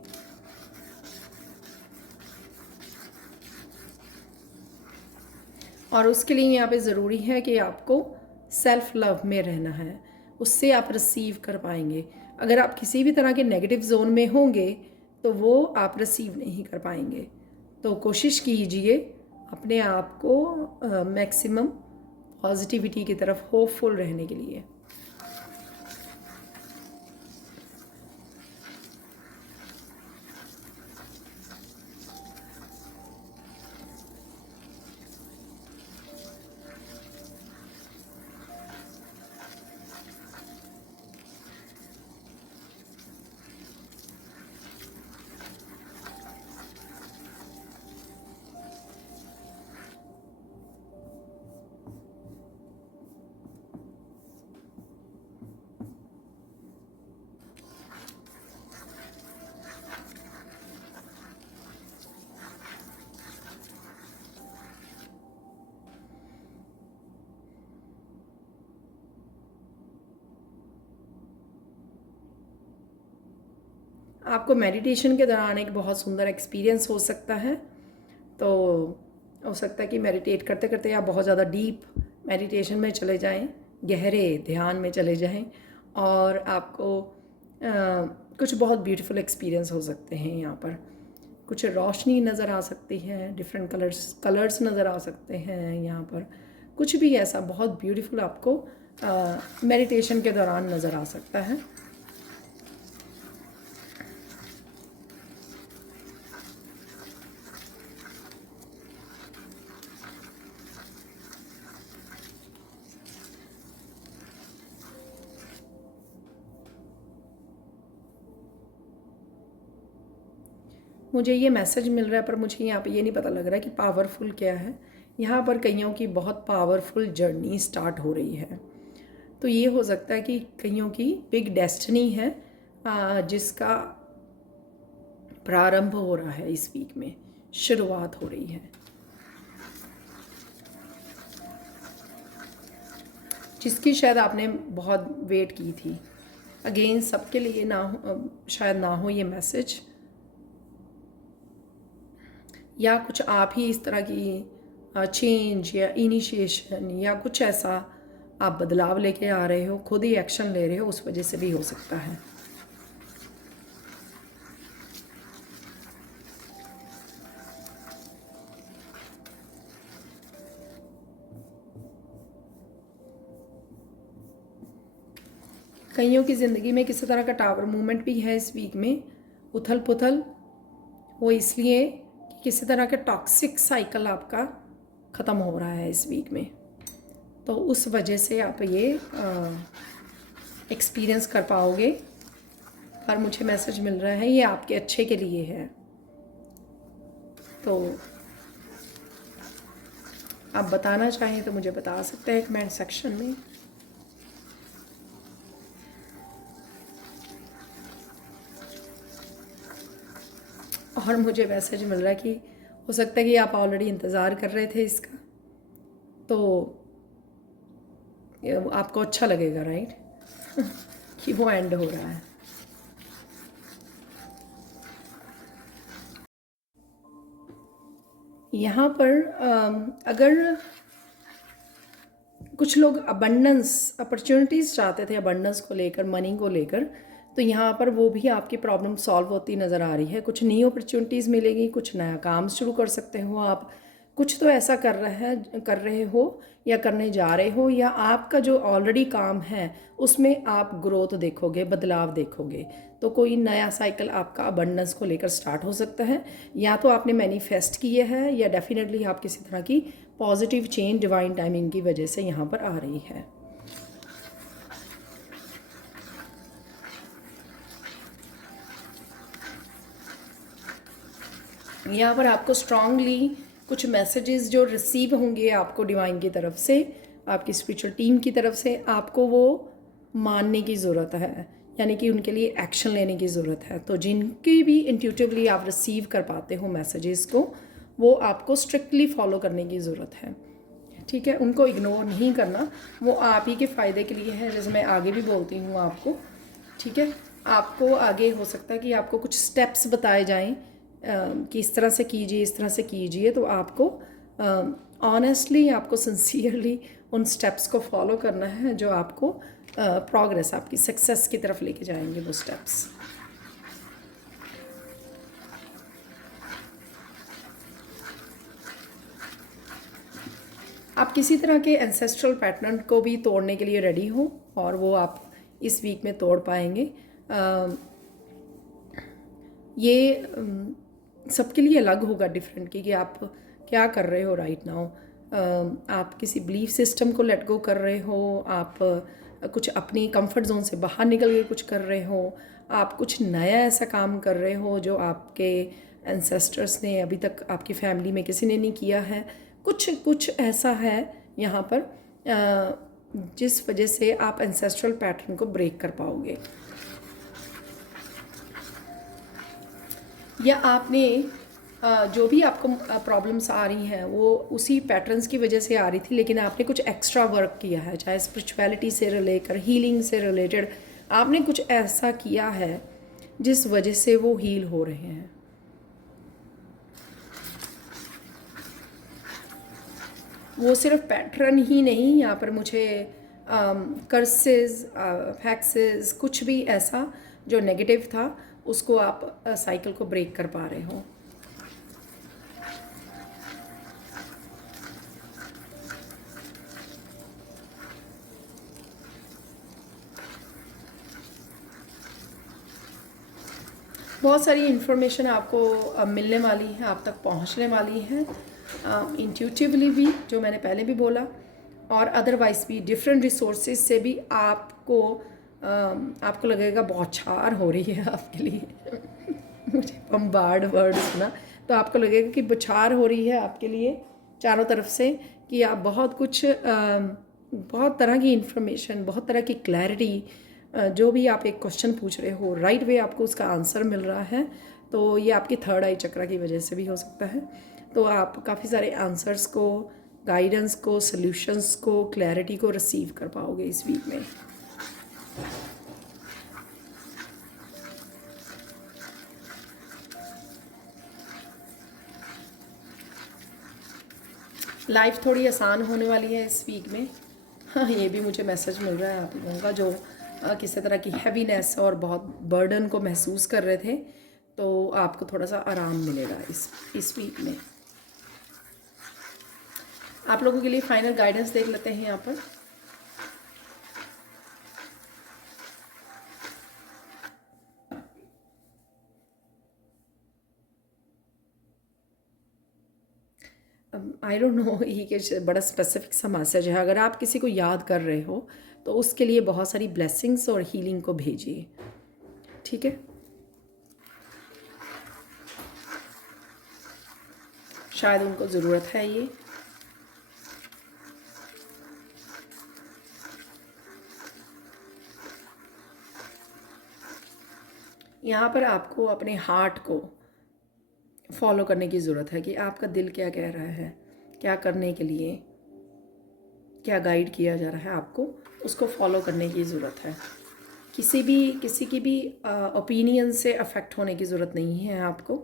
और उसके लिए यहाँ पे ज़रूरी है कि आपको सेल्फ लव में रहना है, उससे आप रिसीव कर पाएंगे। अगर आप किसी भी तरह के नेगेटिव जोन में होंगे तो वो आप रिसीव नहीं कर पाएंगे। तो कोशिश कीजिए अपने आप को मैक्सिमम पॉजिटिविटी की तरफ होपफुल रहने के लिए। आपको मेडिटेशन के दौरान एक बहुत सुंदर एक्सपीरियंस हो सकता है। तो हो सकता है कि मेडिटेट करते करते आप बहुत ज़्यादा डीप मेडिटेशन में चले जाएं, गहरे ध्यान में चले जाएं और आपको कुछ बहुत ब्यूटीफुल एक्सपीरियंस हो सकते हैं। यहाँ पर कुछ रोशनी नज़र आ सकती है, डिफरेंट कलर्स नज़र आ सकते हैं। यहाँ पर कुछ भी ऐसा बहुत ब्यूटीफुल आपको मेडिटेशन के दौरान नज़र आ सकता है। मुझे ये मैसेज मिल रहा है पर मुझे यहाँ पे ये नहीं पता लग रहा कि पावरफुल क्या है। यहाँ पर कईयों की बहुत पावरफुल जर्नी स्टार्ट हो रही है। तो ये हो सकता है कि कईयों की बिग डेस्टिनी है जिसका प्रारंभ हो रहा है इस वीक में, शुरुआत हो रही है। जिसकी शायद आपने बहुत वेट की थी, अगेन सबके लिए ना हो, शायद ना हो ये मैसेज, या कुछ आप ही इस तरह की चेंज या इनिशिएशन या कुछ ऐसा आप बदलाव लेके आ रहे हो, खुद ही एक्शन ले रहे हो, उस वजह से भी हो सकता है। कईयों की ज़िंदगी में किसी तरह का टावर मूवमेंट भी है इस वीक में, उथल पुथल। वो इसलिए कि किसी तरह का टॉक्सिक साइकिल आपका ख़त्म हो रहा है इस वीक में, तो उस वजह से आप ये एक्सपीरियंस कर पाओगे। पर मुझे मैसेज मिल रहा है ये आपके अच्छे के लिए है, तो आप बताना चाहें तो मुझे बता सकते हैं कमेंट सेक्शन में। और मुझे मैसेज मिल रहा है कि हो सकता है कि आप ऑलरेडी इंतज़ार कर रहे थे इसका, तो आपको अच्छा लगेगा, राइट, कि वो एंड हो रहा है। यहाँ पर अगर कुछ लोग अबंडेंस अपॉर्चुनिटीज़ चाहते थे, अबंडेंस को लेकर, मनी को लेकर, तो यहाँ पर वो भी आपकी प्रॉब्लम सॉल्व होती नज़र आ रही है। कुछ नई अपॉर्चुनिटीज़ मिलेगी, कुछ नया काम शुरू कर सकते हो आप, कुछ तो ऐसा कर रहे हो या करने जा रहे हो, या आपका जो ऑलरेडी काम है उसमें आप ग्रोथ देखोगे, बदलाव देखोगे। तो कोई नया साइकिल आपका अबंडेंस को लेकर स्टार्ट हो सकता है, या तो आपने मैनिफेस्ट किए हैं, या डेफिनेटली आप किसी तरह की पॉजिटिव चेंज डिवाइन टाइमिंग की वजह से यहाँ पर आ रही है। यहाँ पर आपको स्ट्रांगली कुछ मैसेजेस जो रिसीव होंगे आपको डिवाइन की तरफ से, आपकी स्पिरिचुअल टीम की तरफ से, आपको वो मानने की ज़रूरत है, यानी कि उनके लिए एक्शन लेने की ज़रूरत है। तो जिनकी भी इंट्यूटिवली आप रिसीव कर पाते हो मैसेजेस को, वो आपको स्ट्रिक्टली फॉलो करने की ज़रूरत है, ठीक है, उनको इग्नोर नहीं करना, वो आप ही के फ़ायदे के लिए है, जैसे मैं आगे भी बोलती हूँ आपको, ठीक है। आपको आगे हो सकता है कि आपको कुछ स्टेप्स बताए जाएं कि इस तरह से कीजिए, इस तरह से कीजिए, तो आपको ऑनेस्टली, आपको सिंसियरली उन स्टेप्स को फॉलो करना है जो आपको प्रोग्रेस, आपकी सक्सेस की तरफ लेके जाएंगे वो स्टेप्स। आप किसी तरह के एंसेस्ट्रल पैटर्न को भी तोड़ने के लिए रेडी हो, और वो आप इस वीक में तोड़ पाएंगे। ये सबके लिए अलग होगा, डिफरेंट, कि आप क्या कर रहे हो राइट नाउ। आप किसी बिलीफ सिस्टम को लेट गो कर रहे हो, आप कुछ अपनी कंफर्ट जोन से बाहर निकल के कुछ कर रहे हो, आप कुछ नया ऐसा काम कर रहे हो जो आपके एंसेस्टर्स ने अभी तक आपकी फैमिली में किसी ने नहीं किया है। कुछ ऐसा है यहाँ पर जिस वजह से आप एंसेस्ट्रल पैटर्न को ब्रेक कर पाओगे, या आपने जो भी आपको प्रॉब्लम्स आ रही हैं वो उसी पैटर्न्स की वजह से आ रही थी, लेकिन आपने कुछ एक्स्ट्रा वर्क किया है, चाहे स्पिरिचुअलिटी से रिलेटेड, हीलिंग से रिलेटेड, आपने कुछ ऐसा किया है जिस वजह से वो हील हो रहे हैं। वो सिर्फ पैटर्न ही नहीं, यहाँ पर मुझे कर्सेस, फैक्सेस, कुछ भी ऐसा जो नेगेटिव था उसको आप साइकिल को ब्रेक कर पा रहे हो। बहुत सारी इन्फॉर्मेशन आपको मिलने वाली है, आप तक पहुंचने वाली है, इंट्यूटिवली भी, जो मैंने पहले भी बोला, और अदरवाइज भी डिफरेंट रिसोर्सेज से भी आपको लगेगा बौछार हो रही है आपके लिए मुझे बम्बार्ड वर्ड सुना, तो आपको लगेगा कि बौछार हो रही है आपके लिए चारों तरफ से, कि आप बहुत कुछ बहुत तरह की इन्फॉर्मेशन, बहुत तरह की क्लैरिटी, जो भी आप एक क्वेश्चन पूछ रहे हो राइट वे आपको उसका आंसर मिल रहा है। तो ये आपकी थर्ड आई चक्र की वजह से भी हो सकता है। तो आप काफ़ी सारे आंसर्स को, गाइडेंस को, सॉल्यूशंस को, क्लैरिटी को रिसीव कर पाओगे इस वीक में। लाइफ थोड़ी आसान होने वाली है इस वीक में। हाँ, ये भी मुझे मैसेज मिल रहा है आप लोगों का जो किसी तरह की हैवीनेस और बहुत बर्डन को महसूस कर रहे थे, तो आपको थोड़ा सा आराम मिलेगा इस वीक में। आप लोगों के लिए फाइनल गाइडेंस देख लेते हैं यहाँ पर। आई डोंट नो ये कि बड़ा स्पेसिफिक सा मैसेज है। अगर आप किसी को याद कर रहे हो तो उसके लिए बहुत सारी ब्लेसिंग्स और हीलिंग को भेजिए, ठीक है। शायद उनको ज़रूरत है ये। यहाँ पर आपको अपने हार्ट को फॉलो करने की ज़रूरत है कि आपका दिल क्या कह रहा है, क्या करने के लिए, क्या गाइड किया जा रहा है आपको, उसको फॉलो करने की ज़रूरत है। किसी की भी ओपिनियन से अफेक्ट होने की ज़रूरत नहीं है आपको।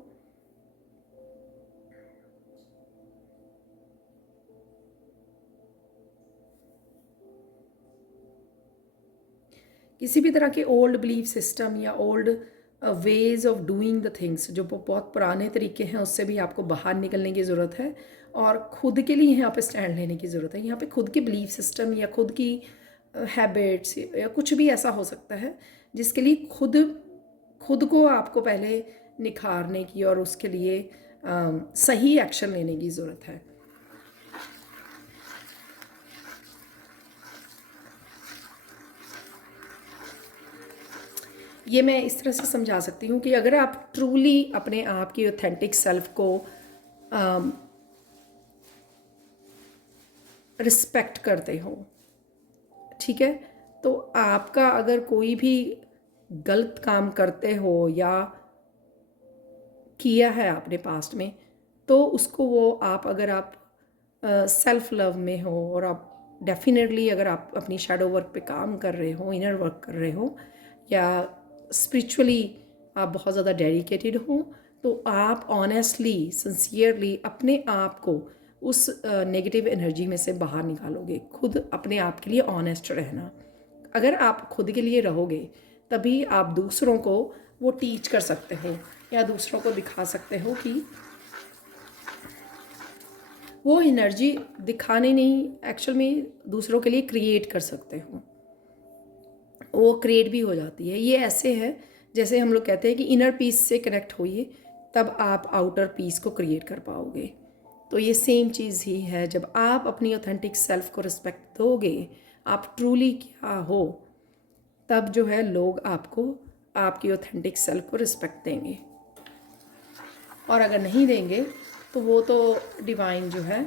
किसी भी तरह के ओल्ड बिलीफ सिस्टम या old ways of doing the things जो बहुत पुराने तरीके हैं उससे भी आपको बाहर निकलने की ज़रूरत है और खुद के लिए यहाँ पे स्टैंड लेने की ज़रूरत है। यहाँ पे खुद के बिलीफ सिस्टम या खुद की हैबिट्स या कुछ भी ऐसा हो सकता है जिसके लिए खुद को आपको पहले निखारने की और उसके लिए सही एक्शन लेने की ज़रूरत है। ये मैं इस तरह से समझा सकती हूँ कि अगर आप ट्रूली अपने आप की ऑथेंटिक सेल्फ को रिस्पेक्ट करते हो, ठीक है, तो आपका अगर कोई भी गलत काम करते हो या किया है आपने पास्ट में, तो उसको वो अगर आप सेल्फ लव में हो और आप डेफिनेटली अगर आप अपनी शैडो वर्क पे काम कर रहे हो, इनर वर्क कर रहे हो या स्पिरिचुअली आप बहुत ज़्यादा डेडिकेटेड हो, तो आप ऑनेस्टली सिंसियरली अपने आप को उस नेगेटिव एनर्जी में से बाहर निकालोगे। खुद अपने आप के लिए ऑनेस्ट रहना। अगर आप खुद के लिए रहोगे तभी आप दूसरों को वो टीच कर सकते हो या दूसरों को दिखा सकते हो कि वो एनर्जी दिखाने नहीं, एक्चुअल में दूसरों के लिए क्रिएट कर सकते हो। वो क्रिएट भी हो जाती है। ये ऐसे है जैसे हम लोग कहते हैं कि इनर पीस से कनेक्ट होइए तब आप आउटर पीस को क्रिएट कर पाओगे। तो ये सेम चीज़ ही है। जब आप अपनी ऑथेंटिक सेल्फ को रिस्पेक्ट दोगे, आप ट्रूली क्या हो, तब जो है लोग आपको आपकी ऑथेंटिक सेल्फ को रिस्पेक्ट देंगे। और अगर नहीं देंगे तो वो तो डिवाइन जो है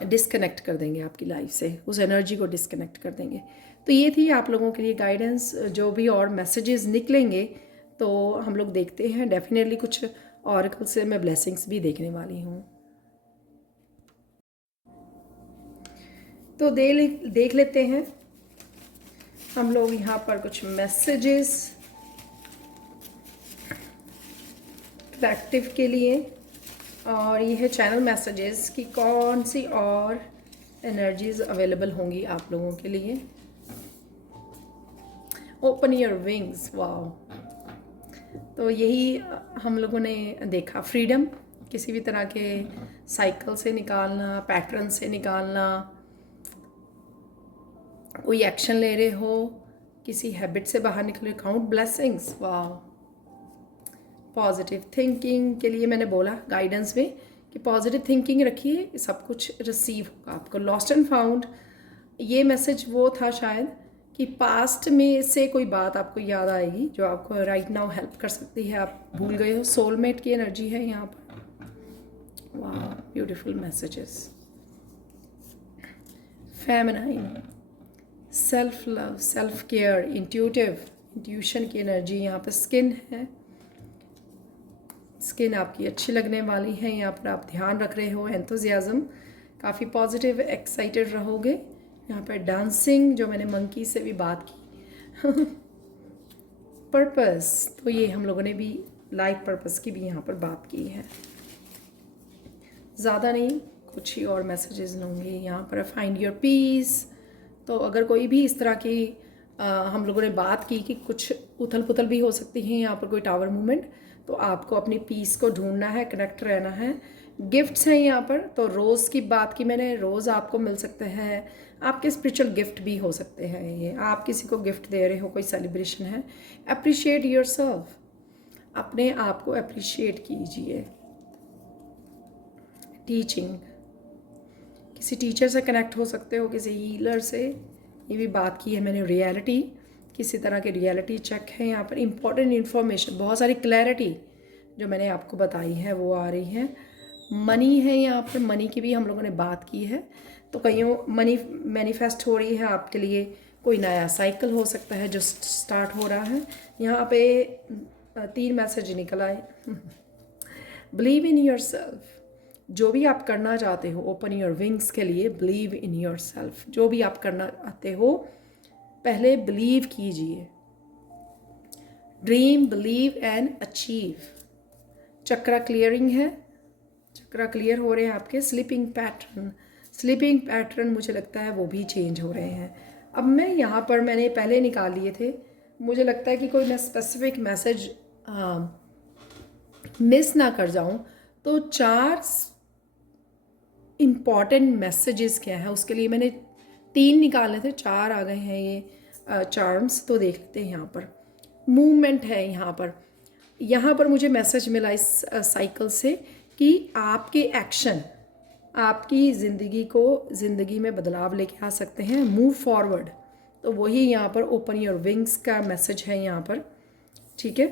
डिस्कनेक्ट कर देंगे आपकी लाइफ से, उस एनर्जी को डिस्कनेक्ट कर देंगे। तो ये थी आप लोगों के लिए गाइडेंस। जो भी और मैसेजेस निकलेंगे तो हम लोग देखते हैं। डेफिनेटली कुछ ऑरेकल से मैं ब्लेसिंग्स भी देखने वाली हूँ। तो देख लेते हैं हम लोग यहाँ पर कुछ मैसेजेस कलेक्टिव के लिए। और ये है चैनल मैसेजेस कि कौन सी और एनर्जीज अवेलेबल होंगी आप लोगों के लिए। Open your wings, wow. तो यही हम लोगों ने देखा, फ्रीडम, किसी भी तरह के साइकिल से निकालना, पैटर्न से निकालना, कोई एक्शन ले रहे हो, किसी हैबिट से बाहर निकले, count blessings, wow. Positive thinking के लिए मैंने बोला गाइडेंस में कि पॉजिटिव थिंकिंग रखिए, सब कुछ रिसीव होगा आपको। लॉस्ट एंड फाउंड, ये मैसेज वो था शायद कि पास्ट में से कोई बात आपको याद आएगी जो आपको राइट नाउ हेल्प कर सकती है, आप भूल गए हो। सोलमेट की एनर्जी है यहाँ पर। वाह, beautiful messages. Feminine, self love, self care, intuition की एनर्जी यहाँ पर। स्किन है, स्किन आपकी अच्छी लगने वाली है, यहाँ पर आप ध्यान रख रहे हो। एंथुजियाज्म, काफ़ी पॉजिटिव एक्साइटेड रहोगे। यहाँ पर डांसिंग, जो मैंने मंकी से भी बात की। पर्पस, तो ये हम लोगों ने भी लाइफ पर्पस की भी यहाँ पर बात की है। ज़्यादा नहीं, कुछ ही और मैसेजेस लूँगी। यहाँ पर फाइंड योर पीस। तो अगर कोई भी इस तरह की हम लोगों ने बात की कि कुछ उथल पुथल भी हो सकती है यहाँ पर, कोई टावर मूवमेंट, तो आपको अपनी पीस को ढूंढना है, कनेक्ट रहना है। गिफ्ट्स हैं यहाँ पर, तो रोज़ की बात की मैंने, रोज़ आपको मिल सकते हैं, आपके स्पिरिचुअल गिफ्ट भी हो सकते हैं ये, आप किसी को गिफ्ट दे रहे हो, कोई सेलिब्रेशन है। अप्रिशिएट योरसेल्फ, अपने आप को अप्रिशिएट कीजिए। टीचिंग, किसी टीचर से कनेक्ट हो सकते हो, किसी हीलर से, ये भी बात की है मैंने। रियलिटी, किसी तरह की रियलिटी चेक है यहाँ पर। इंपॉर्टेंट इन्फॉर्मेशन, बहुत सारी क्लैरिटी जो मैंने आपको बताई है वो आ रही है। मनी है यहाँ पर, मनी की भी हम लोगों ने बात की है। तो कईयों मनी मैनिफेस्ट हो रही है आपके लिए, कोई नया साइकिल हो सकता है जो स्टार्ट हो रहा है। यहाँ पे 3 मैसेज निकल आए। बिलीव इन योर सेल्फ, जो भी आप करना चाहते हो, ओपन योर विंग्स के लिए बिलीव इन योर सेल्फ। जो भी आप करना चाहते हो पहले बिलीव कीजिए। Dream, believe and achieve. Chakra clearing है, चक्रा क्लियर हो रहे हैं आपके। स्लीपिंग पैटर्न, स्लीपिंग पैटर्न मुझे लगता है वो भी चेंज हो रहे हैं। अब मैं यहाँ पर, मैंने पहले निकाल लिए थे, मुझे लगता है कि कोई मैं स्पेसिफिक मैसेज मिस ना कर जाऊँ, तो 4 इम्पॉर्टेंट मैसेजेस क्या है उसके लिए मैंने 3 निकाले थे, 4 आ गए हैं ये चार्म्स। तो देख लेते हैं। यहाँ पर मूवमेंट है, यहाँ पर मुझे मैसेज मिला इस साइकिल से कि आपके एक्शन आपकी ज़िंदगी में बदलाव लेके आ सकते हैं। मूव फॉरवर्ड, तो वही यहाँ पर ओपन योर विंग्स का मैसेज है यहाँ पर। ठीक है,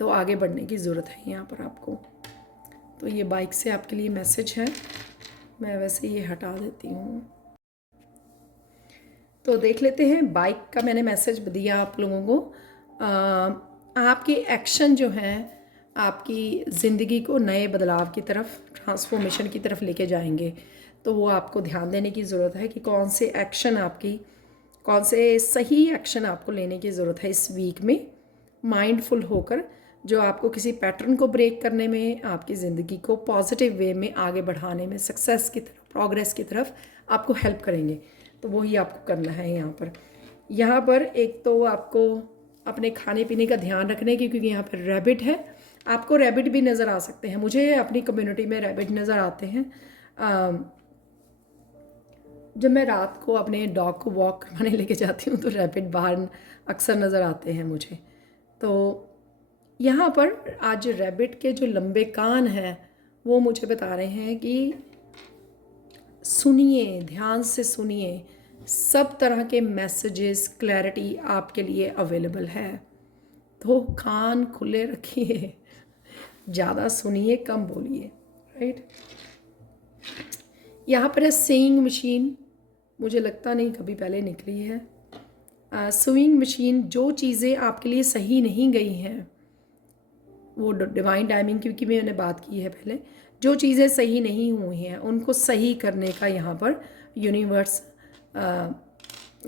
तो आगे बढ़ने की ज़रूरत है यहाँ पर आपको। तो ये बाइक से आपके लिए मैसेज है, मैं वैसे ये हटा देती हूँ। तो देख लेते हैं, बाइक का मैंने मैसेज दिया आप लोगों को। आपके एक्शन जो हैं आपकी ज़िंदगी को नए बदलाव की तरफ, ट्रांसफॉर्मेशन की तरफ लेके जाएंगे। तो वो आपको ध्यान देने की ज़रूरत है कि कौन से सही एक्शन आपको लेने की ज़रूरत है इस वीक में, माइंडफुल होकर, जो आपको किसी पैटर्न को ब्रेक करने में, आपकी ज़िंदगी को पॉजिटिव वे में आगे बढ़ाने में, सक्सेस की तरफ, प्रोग्रेस की तरफ आपको हेल्प करेंगे। तो वही आपको करना है यहाँ पर एक तो आपको अपने खाने पीने का ध्यान रखने की, क्योंकि यहाँ पर रैबिट है, आपको रैबिट भी नज़र आ सकते हैं। मुझे अपनी कम्युनिटी में रैबिट नज़र आते हैं। जब मैं रात को अपने डॉग को वॉक करवाने लेके जाती हूँ तो रैबिट बाहर अक्सर नज़र आते हैं मुझे। तो यहाँ पर आज रैबिट के जो लंबे कान हैं वो मुझे बता रहे हैं कि सुनिए, ध्यान से सुनिए, सब तरह के मैसेजेस, क्लैरिटी आपके लिए अवेलेबल है। तो कान खुले रखिए, ज़्यादा सुनिए, कम बोलिए, राइट। यहाँ पर है सेइंग मशीन, मुझे लगता नहीं कभी पहले निकली है। सुइंग मशीन, जो चीज़ें आपके लिए सही नहीं गई हैं, वो डिवाइन टाइमिंग, क्योंकि मैंने बात की है पहले, जो चीज़ें सही नहीं हुई हैं उनको सही करने का यहाँ पर यूनिवर्स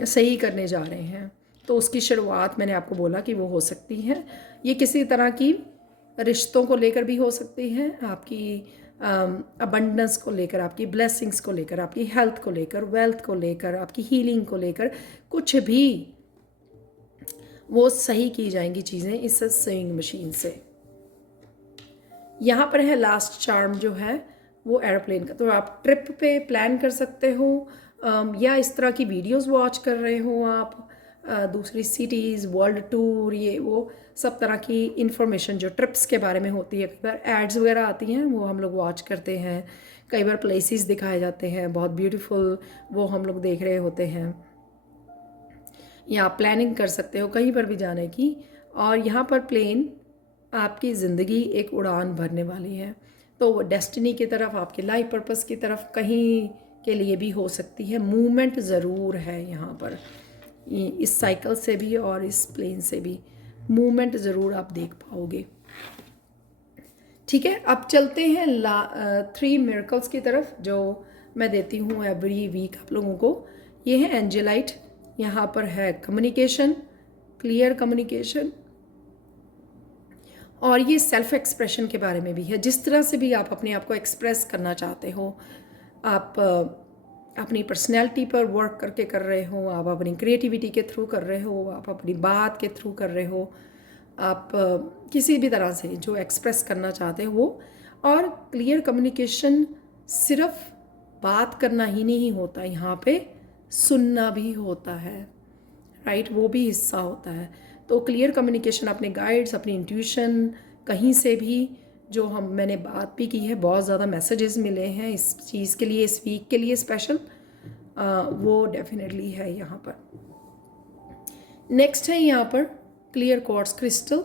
सही करने जा रहे हैं। तो उसकी शुरुआत मैंने आपको बोला कि वो हो सकती है, ये किसी तरह की रिश्तों को लेकर भी हो सकती है, आपकी अबंडेंस को लेकर, आपकी ब्लेसिंग्स को लेकर, आपकी हेल्थ को लेकर, वेल्थ को लेकर, आपकी हीलिंग को लेकर, कुछ भी वो सही की जाएंगी चीज़ें इस सेइंग मशीन से। यहाँ पर है लास्ट चार्म जो है वो एरोप्लेन का। तो आप ट्रिप पे प्लान कर सकते हो, या इस तरह की वीडियोस वॉच कर रहे हो आप, दूसरी सिटीज़, वर्ल्ड टूर, ये वो सब तरह की इन्फॉर्मेशन जो ट्रिप्स के बारे में होती है, कई बार एड्स वगैरह आती हैं वो हम लोग वॉच करते हैं, कई बार प्लेसेस दिखाए जाते हैं बहुत ब्यूटीफुल, वो हम लोग देख रहे होते हैं, या आप प्लानिंग कर सकते हो कहीं पर भी जाने की। और यहाँ पर प्लेन आपकी ज़िंदगी एक उड़ान भरने वाली है, तो डेस्टिनी की तरफ, आपके लाइफ पर्पस की तरफ कहीं के लिए भी हो सकती है। मूवमेंट ज़रूर है यहाँ पर, इस साइकिल से भी और इस प्लेन से भी मूवमेंट ज़रूर आप देख पाओगे। ठीक है, अब चलते हैं 3 मिरेकल्स की तरफ जो मैं देती हूँ एवरी वीक आप लोगों को। ये है एंजेलाइट, यहाँ पर है कम्युनिकेशन, क्लियर कम्युनिकेशन, और ये सेल्फ एक्सप्रेशन के बारे में भी है। जिस तरह से भी आप अपने आप को एक्सप्रेस करना चाहते हो, आप अपनी पर्सनैलिटी पर वर्क करके कर रहे हो, आप अपनी क्रिएटिविटी के थ्रू कर रहे हो, आप अपनी बात के थ्रू कर रहे हो, आप किसी भी तरह से जो एक्सप्रेस करना चाहते हो वो। और क्लियर कम्युनिकेशन सिर्फ बात करना ही नहीं होता, यहाँ पे सुनना भी होता है, राइट, वो भी हिस्सा होता है। तो क्लियर कम्युनिकेशन, अपने गाइड्स, अपनी इंट्यूशन, कहीं से भी जो मैंने बात भी की है, बहुत ज़्यादा मैसेजेस मिले हैं इस चीज़ के लिए, इस वीक के लिए स्पेशल, वो डेफिनेटली है यहाँ पर। नेक्स्ट है यहाँ पर क्लियर क्वार्ट्ज क्रिस्टल।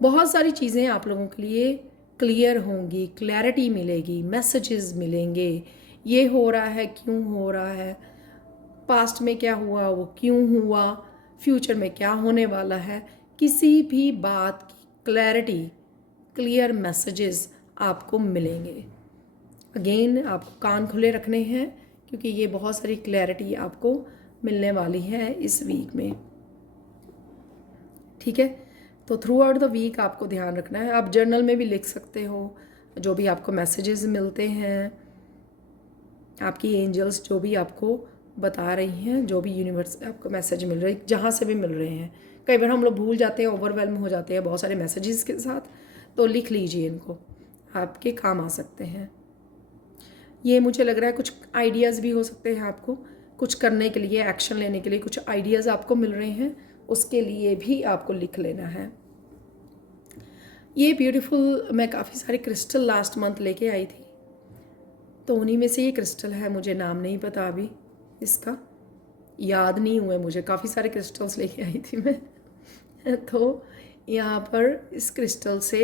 बहुत सारी चीज़ें आप लोगों के लिए क्लियर होंगी, क्लैरिटी मिलेगी, मैसेजेस मिलेंगे, ये हो रहा है, क्यों हो रहा है, पास्ट में क्या हुआ वो क्यों हुआ, फ्यूचर में क्या होने वाला है, किसी भी बात की क्लैरिटी, क्लियर मैसेजेस आपको मिलेंगे। अगेन आपको कान खुले रखने हैं क्योंकि ये बहुत सारी क्लैरिटी आपको मिलने वाली है इस वीक में, ठीक है। तो थ्रू आउट द वीक आपको ध्यान रखना है। आप जर्नल में भी लिख सकते हो जो भी आपको मैसेजेस मिलते हैं, आपकी एंजल्स जो भी आपको बता रही हैं, जो भी यूनिवर्स से आपको मैसेज मिल रहे हैं, जहाँ से भी मिल रहे हैं। कई बार हम लोग भूल जाते हैं, ओवरवेलम हो जाते हैं बहुत सारे मैसेजेस के साथ, तो लिख लीजिए, इनको आपके काम आ सकते हैं। ये मुझे लग रहा है कुछ आइडियाज़ भी हो सकते हैं आपको कुछ करने के लिए, एक्शन लेने के लिए कुछ आइडियाज़ आपको मिल रहे हैं, उसके लिए भी आपको लिख लेना है। ये ब्यूटीफुल, मैं काफ़ी सारे क्रिस्टल लास्ट मंथ लेके आई थी, तो उन्हीं में से ये क्रिस्टल है, मुझे नाम नहीं पता अभी इसका, याद नहीं हुआ मुझे, काफ़ी सारे क्रिस्टल्स लेके आई थी मैं तो यहाँ पर इस क्रिस्टल से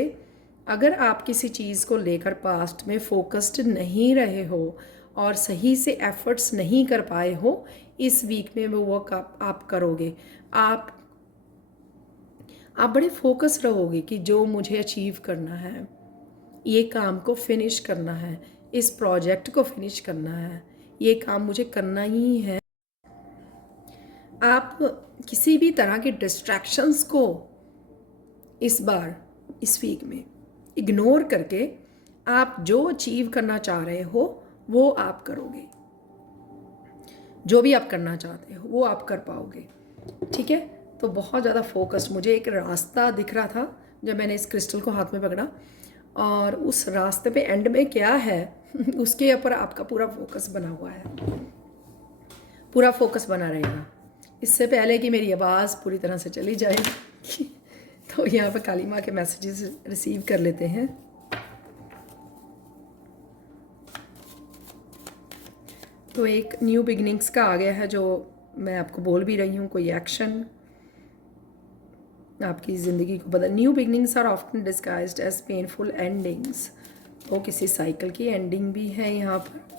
अगर आप किसी चीज़ को लेकर पास्ट में फोकस्ड नहीं रहे हो और सही से एफर्ट्स नहीं कर पाए हो, इस वीक में वो वर्क आप करोगे। आप बड़े फोकस रहोगे कि जो मुझे अचीव करना है, ये काम को फिनिश करना है, इस प्रोजेक्ट को फिनिश करना है, ये काम मुझे करना ही है। आप किसी भी तरह के डिस्ट्रैक्शंस को इस बार, इस वीक में इग्नोर करके आप जो अचीव करना चाह रहे हो वो आप करोगे, जो भी आप करना चाहते हो वो आप कर पाओगे, ठीक है। तो बहुत ज़्यादा फोकस, मुझे एक रास्ता दिख रहा था जब मैंने इस क्रिस्टल को हाथ में पकड़ा, और उस रास्ते पे एंड में क्या है उसके ऊपर आपका पूरा फोकस बना हुआ है, पूरा फोकस बना रहेगा। इससे पहले कि मेरी आवाज़ पूरी तरह से चली जाए तो यहाँ पर काली माँ के मैसेजेस रिसीव कर लेते हैं। तो एक न्यू बिगनिंग्स का आ गया है, जो मैं आपको बोल भी रही हूँ, कोई एक्शन आपकी ज़िंदगी को बदल। New beginnings are often disguised as painful endings, तो किसी साइकिल की एंडिंग भी है यहाँ पर।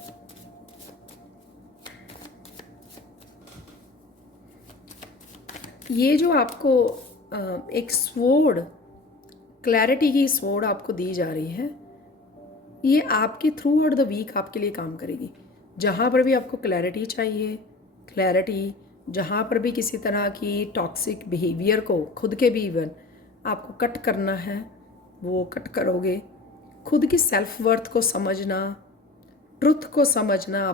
ये जो आपको एक स्वॉर्ड, क्लैरिटी की स्वॉर्ड आपको दी जा रही है, ये आपके थ्रू आउट द वीक आपके लिए काम करेगी। जहाँ पर भी आपको क्लैरिटी चाहिए, क्लैरिटी, जहाँ पर भी किसी तरह की टॉक्सिक बिहेवियर को, खुद के भी इवन आपको कट करना है, वो कट करोगे। खुद की सेल्फ वर्थ को समझना, ट्रुथ को समझना,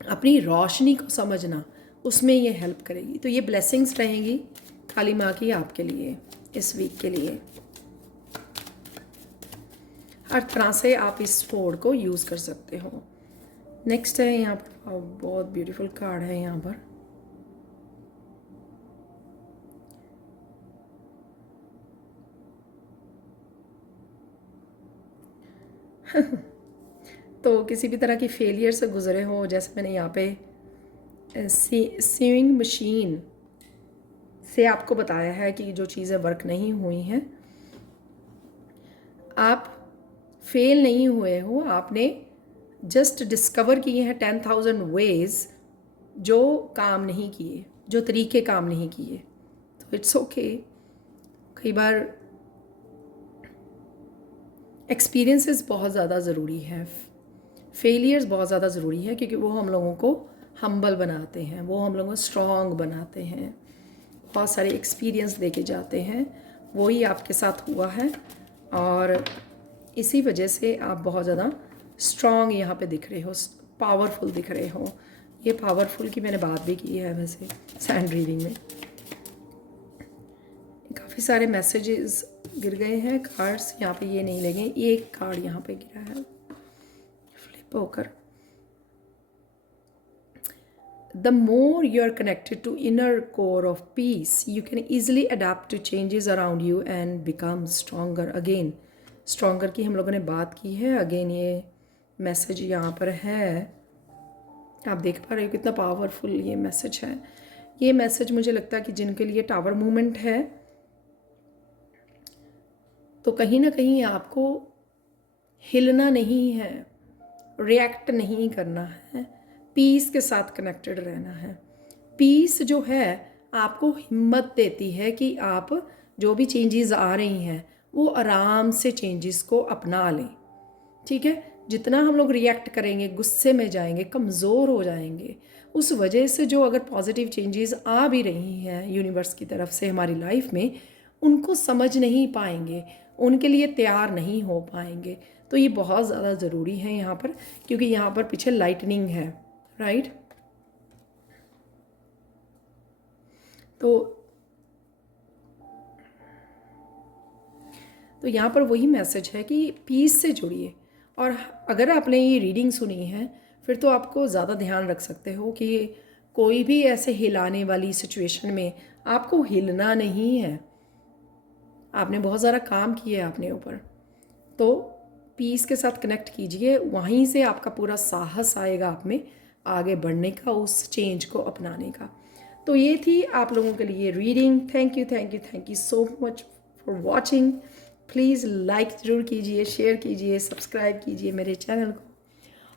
अपनी रोशनी को समझना, उसमें ये हेल्प करेगी। तो ये ब्लेसिंग्स रहेंगी काली माँ की आपके लिए इस वीक के लिए। हर तरह से आप इस फोर्ड को यूज़ कर सकते हो। नेक्स्ट है यहाँ पर, बहुत ब्यूटीफुल कार्ड है यहाँ पर। तो किसी भी तरह की फेलियर से गुजरे हो, जैसे मैंने यहाँ पे सीइंग मशीन से आपको बताया है कि जो चीज़ें वर्क नहीं हुई हैं, आप फेल नहीं हुए हो, आपने जस्ट डिस्कवर किए हैं 10,000 वेज जो काम नहीं किए, जो तरीके काम नहीं किए। तो इट्स ओके। कई बार एक्सपीरियंसेस बहुत ज़्यादा ज़रूरी है, फेलियर्स बहुत ज़्यादा ज़रूरी है, क्योंकि वो हम लोगों को हम्बल बनाते हैं, वो हम लोगों को स्ट्रॉन्ग बनाते हैं। बहुत सारे एक्सपीरियंस लेके जाते हैं, वही आपके साथ हुआ है और इसी वजह से आप बहुत ज़्यादा स्ट्रॉन्ग यहाँ पे दिख रहे हो, पावरफुल दिख रहे हो। ये पावरफुल की मैंने बात भी की है वैसे सैंड रीडिंग में। काफ़ी सारे मैसेजेस गिर गए हैं, कार्ड्स यहाँ पे ये नहीं लगे, एक कार्ड यहाँ पे गिरा है फ्लिप होकर। The more you are connected to inner core of peace, you can easily adapt to changes around you and become stronger again. Stronger की हम लोगों ने बात की है, अगेन ये मैसेज यहाँ पर है, आप देख पा रहे हो कितना पावरफुल ये मैसेज है। ये मैसेज मुझे लगता है कि जिनके लिए टावर मूवमेंट है तो कहीं ना कहीं आपको हिलना नहीं है, रिएक्ट नहीं करना है, पीस के साथ कनेक्टेड रहना है। पीस जो है आपको हिम्मत देती है कि आप जो भी चेंजेस आ रही हैं वो आराम से चेंजेस को अपना लें, ठीक है। जितना हम लोग रिएक्ट करेंगे, गुस्से में जाएंगे, कमज़ोर हो जाएंगे, उस वजह से जो अगर पॉजिटिव चेंजेस आ भी रही हैं यूनिवर्स की तरफ से हमारी लाइफ में, उनको समझ नहीं पाएंगे, उनके लिए तैयार नहीं हो पाएंगे। तो ये बहुत ज़्यादा ज़रूरी है यहाँ पर, क्योंकि यहाँ पर पीछे लाइटनिंग है, राइट। तो यहाँ पर वही मैसेज है कि पीस से जुड़िए। और अगर आपने ये रीडिंग सुनी है फिर तो आपको ज़्यादा ध्यान रख सकते हो कि कोई भी ऐसे हिलाने वाली सिचुएशन में आपको हिलना नहीं है। आपने बहुत ज़्यादा काम किया है अपने ऊपर, तो पीस के साथ कनेक्ट कीजिए, वहीं से आपका पूरा साहस आएगा आप में आगे बढ़ने का, उस चेंज को अपनाने का। तो ये थी आप लोगों के लिए reading. Thank you so much for watching. Please like ज़रूर कीजिए, शेयर कीजिए, सब्सक्राइब कीजिए मेरे चैनल को।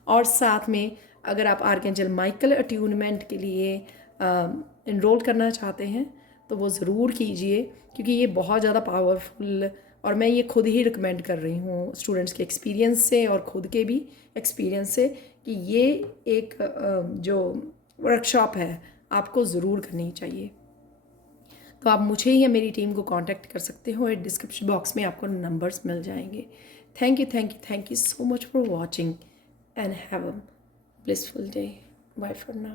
और साथ में अगर आप आर्कएंजल माइकल अट्यूनमेंट के लिए इनरोल करना चाहते हैं तो वो ज़रूर कीजिए, क्योंकि ये बहुत ज़्यादा पावरफुल, और मैं ये खुद ही रिकमेंड कर रही हूँ स्टूडेंट्स के एक्सपीरियंस से और ख़ुद के भी एक्सपीरियंस से कि ये एक जो वर्कशॉप है आपको ज़रूर करनी चाहिए। तो आप मुझे या मेरी टीम को कांटेक्ट कर सकते हो, डिस्क्रिप्शन बॉक्स में आपको नंबर्स मिल जाएंगे। Thank you so much for watching and have a blissful day. Bye for now.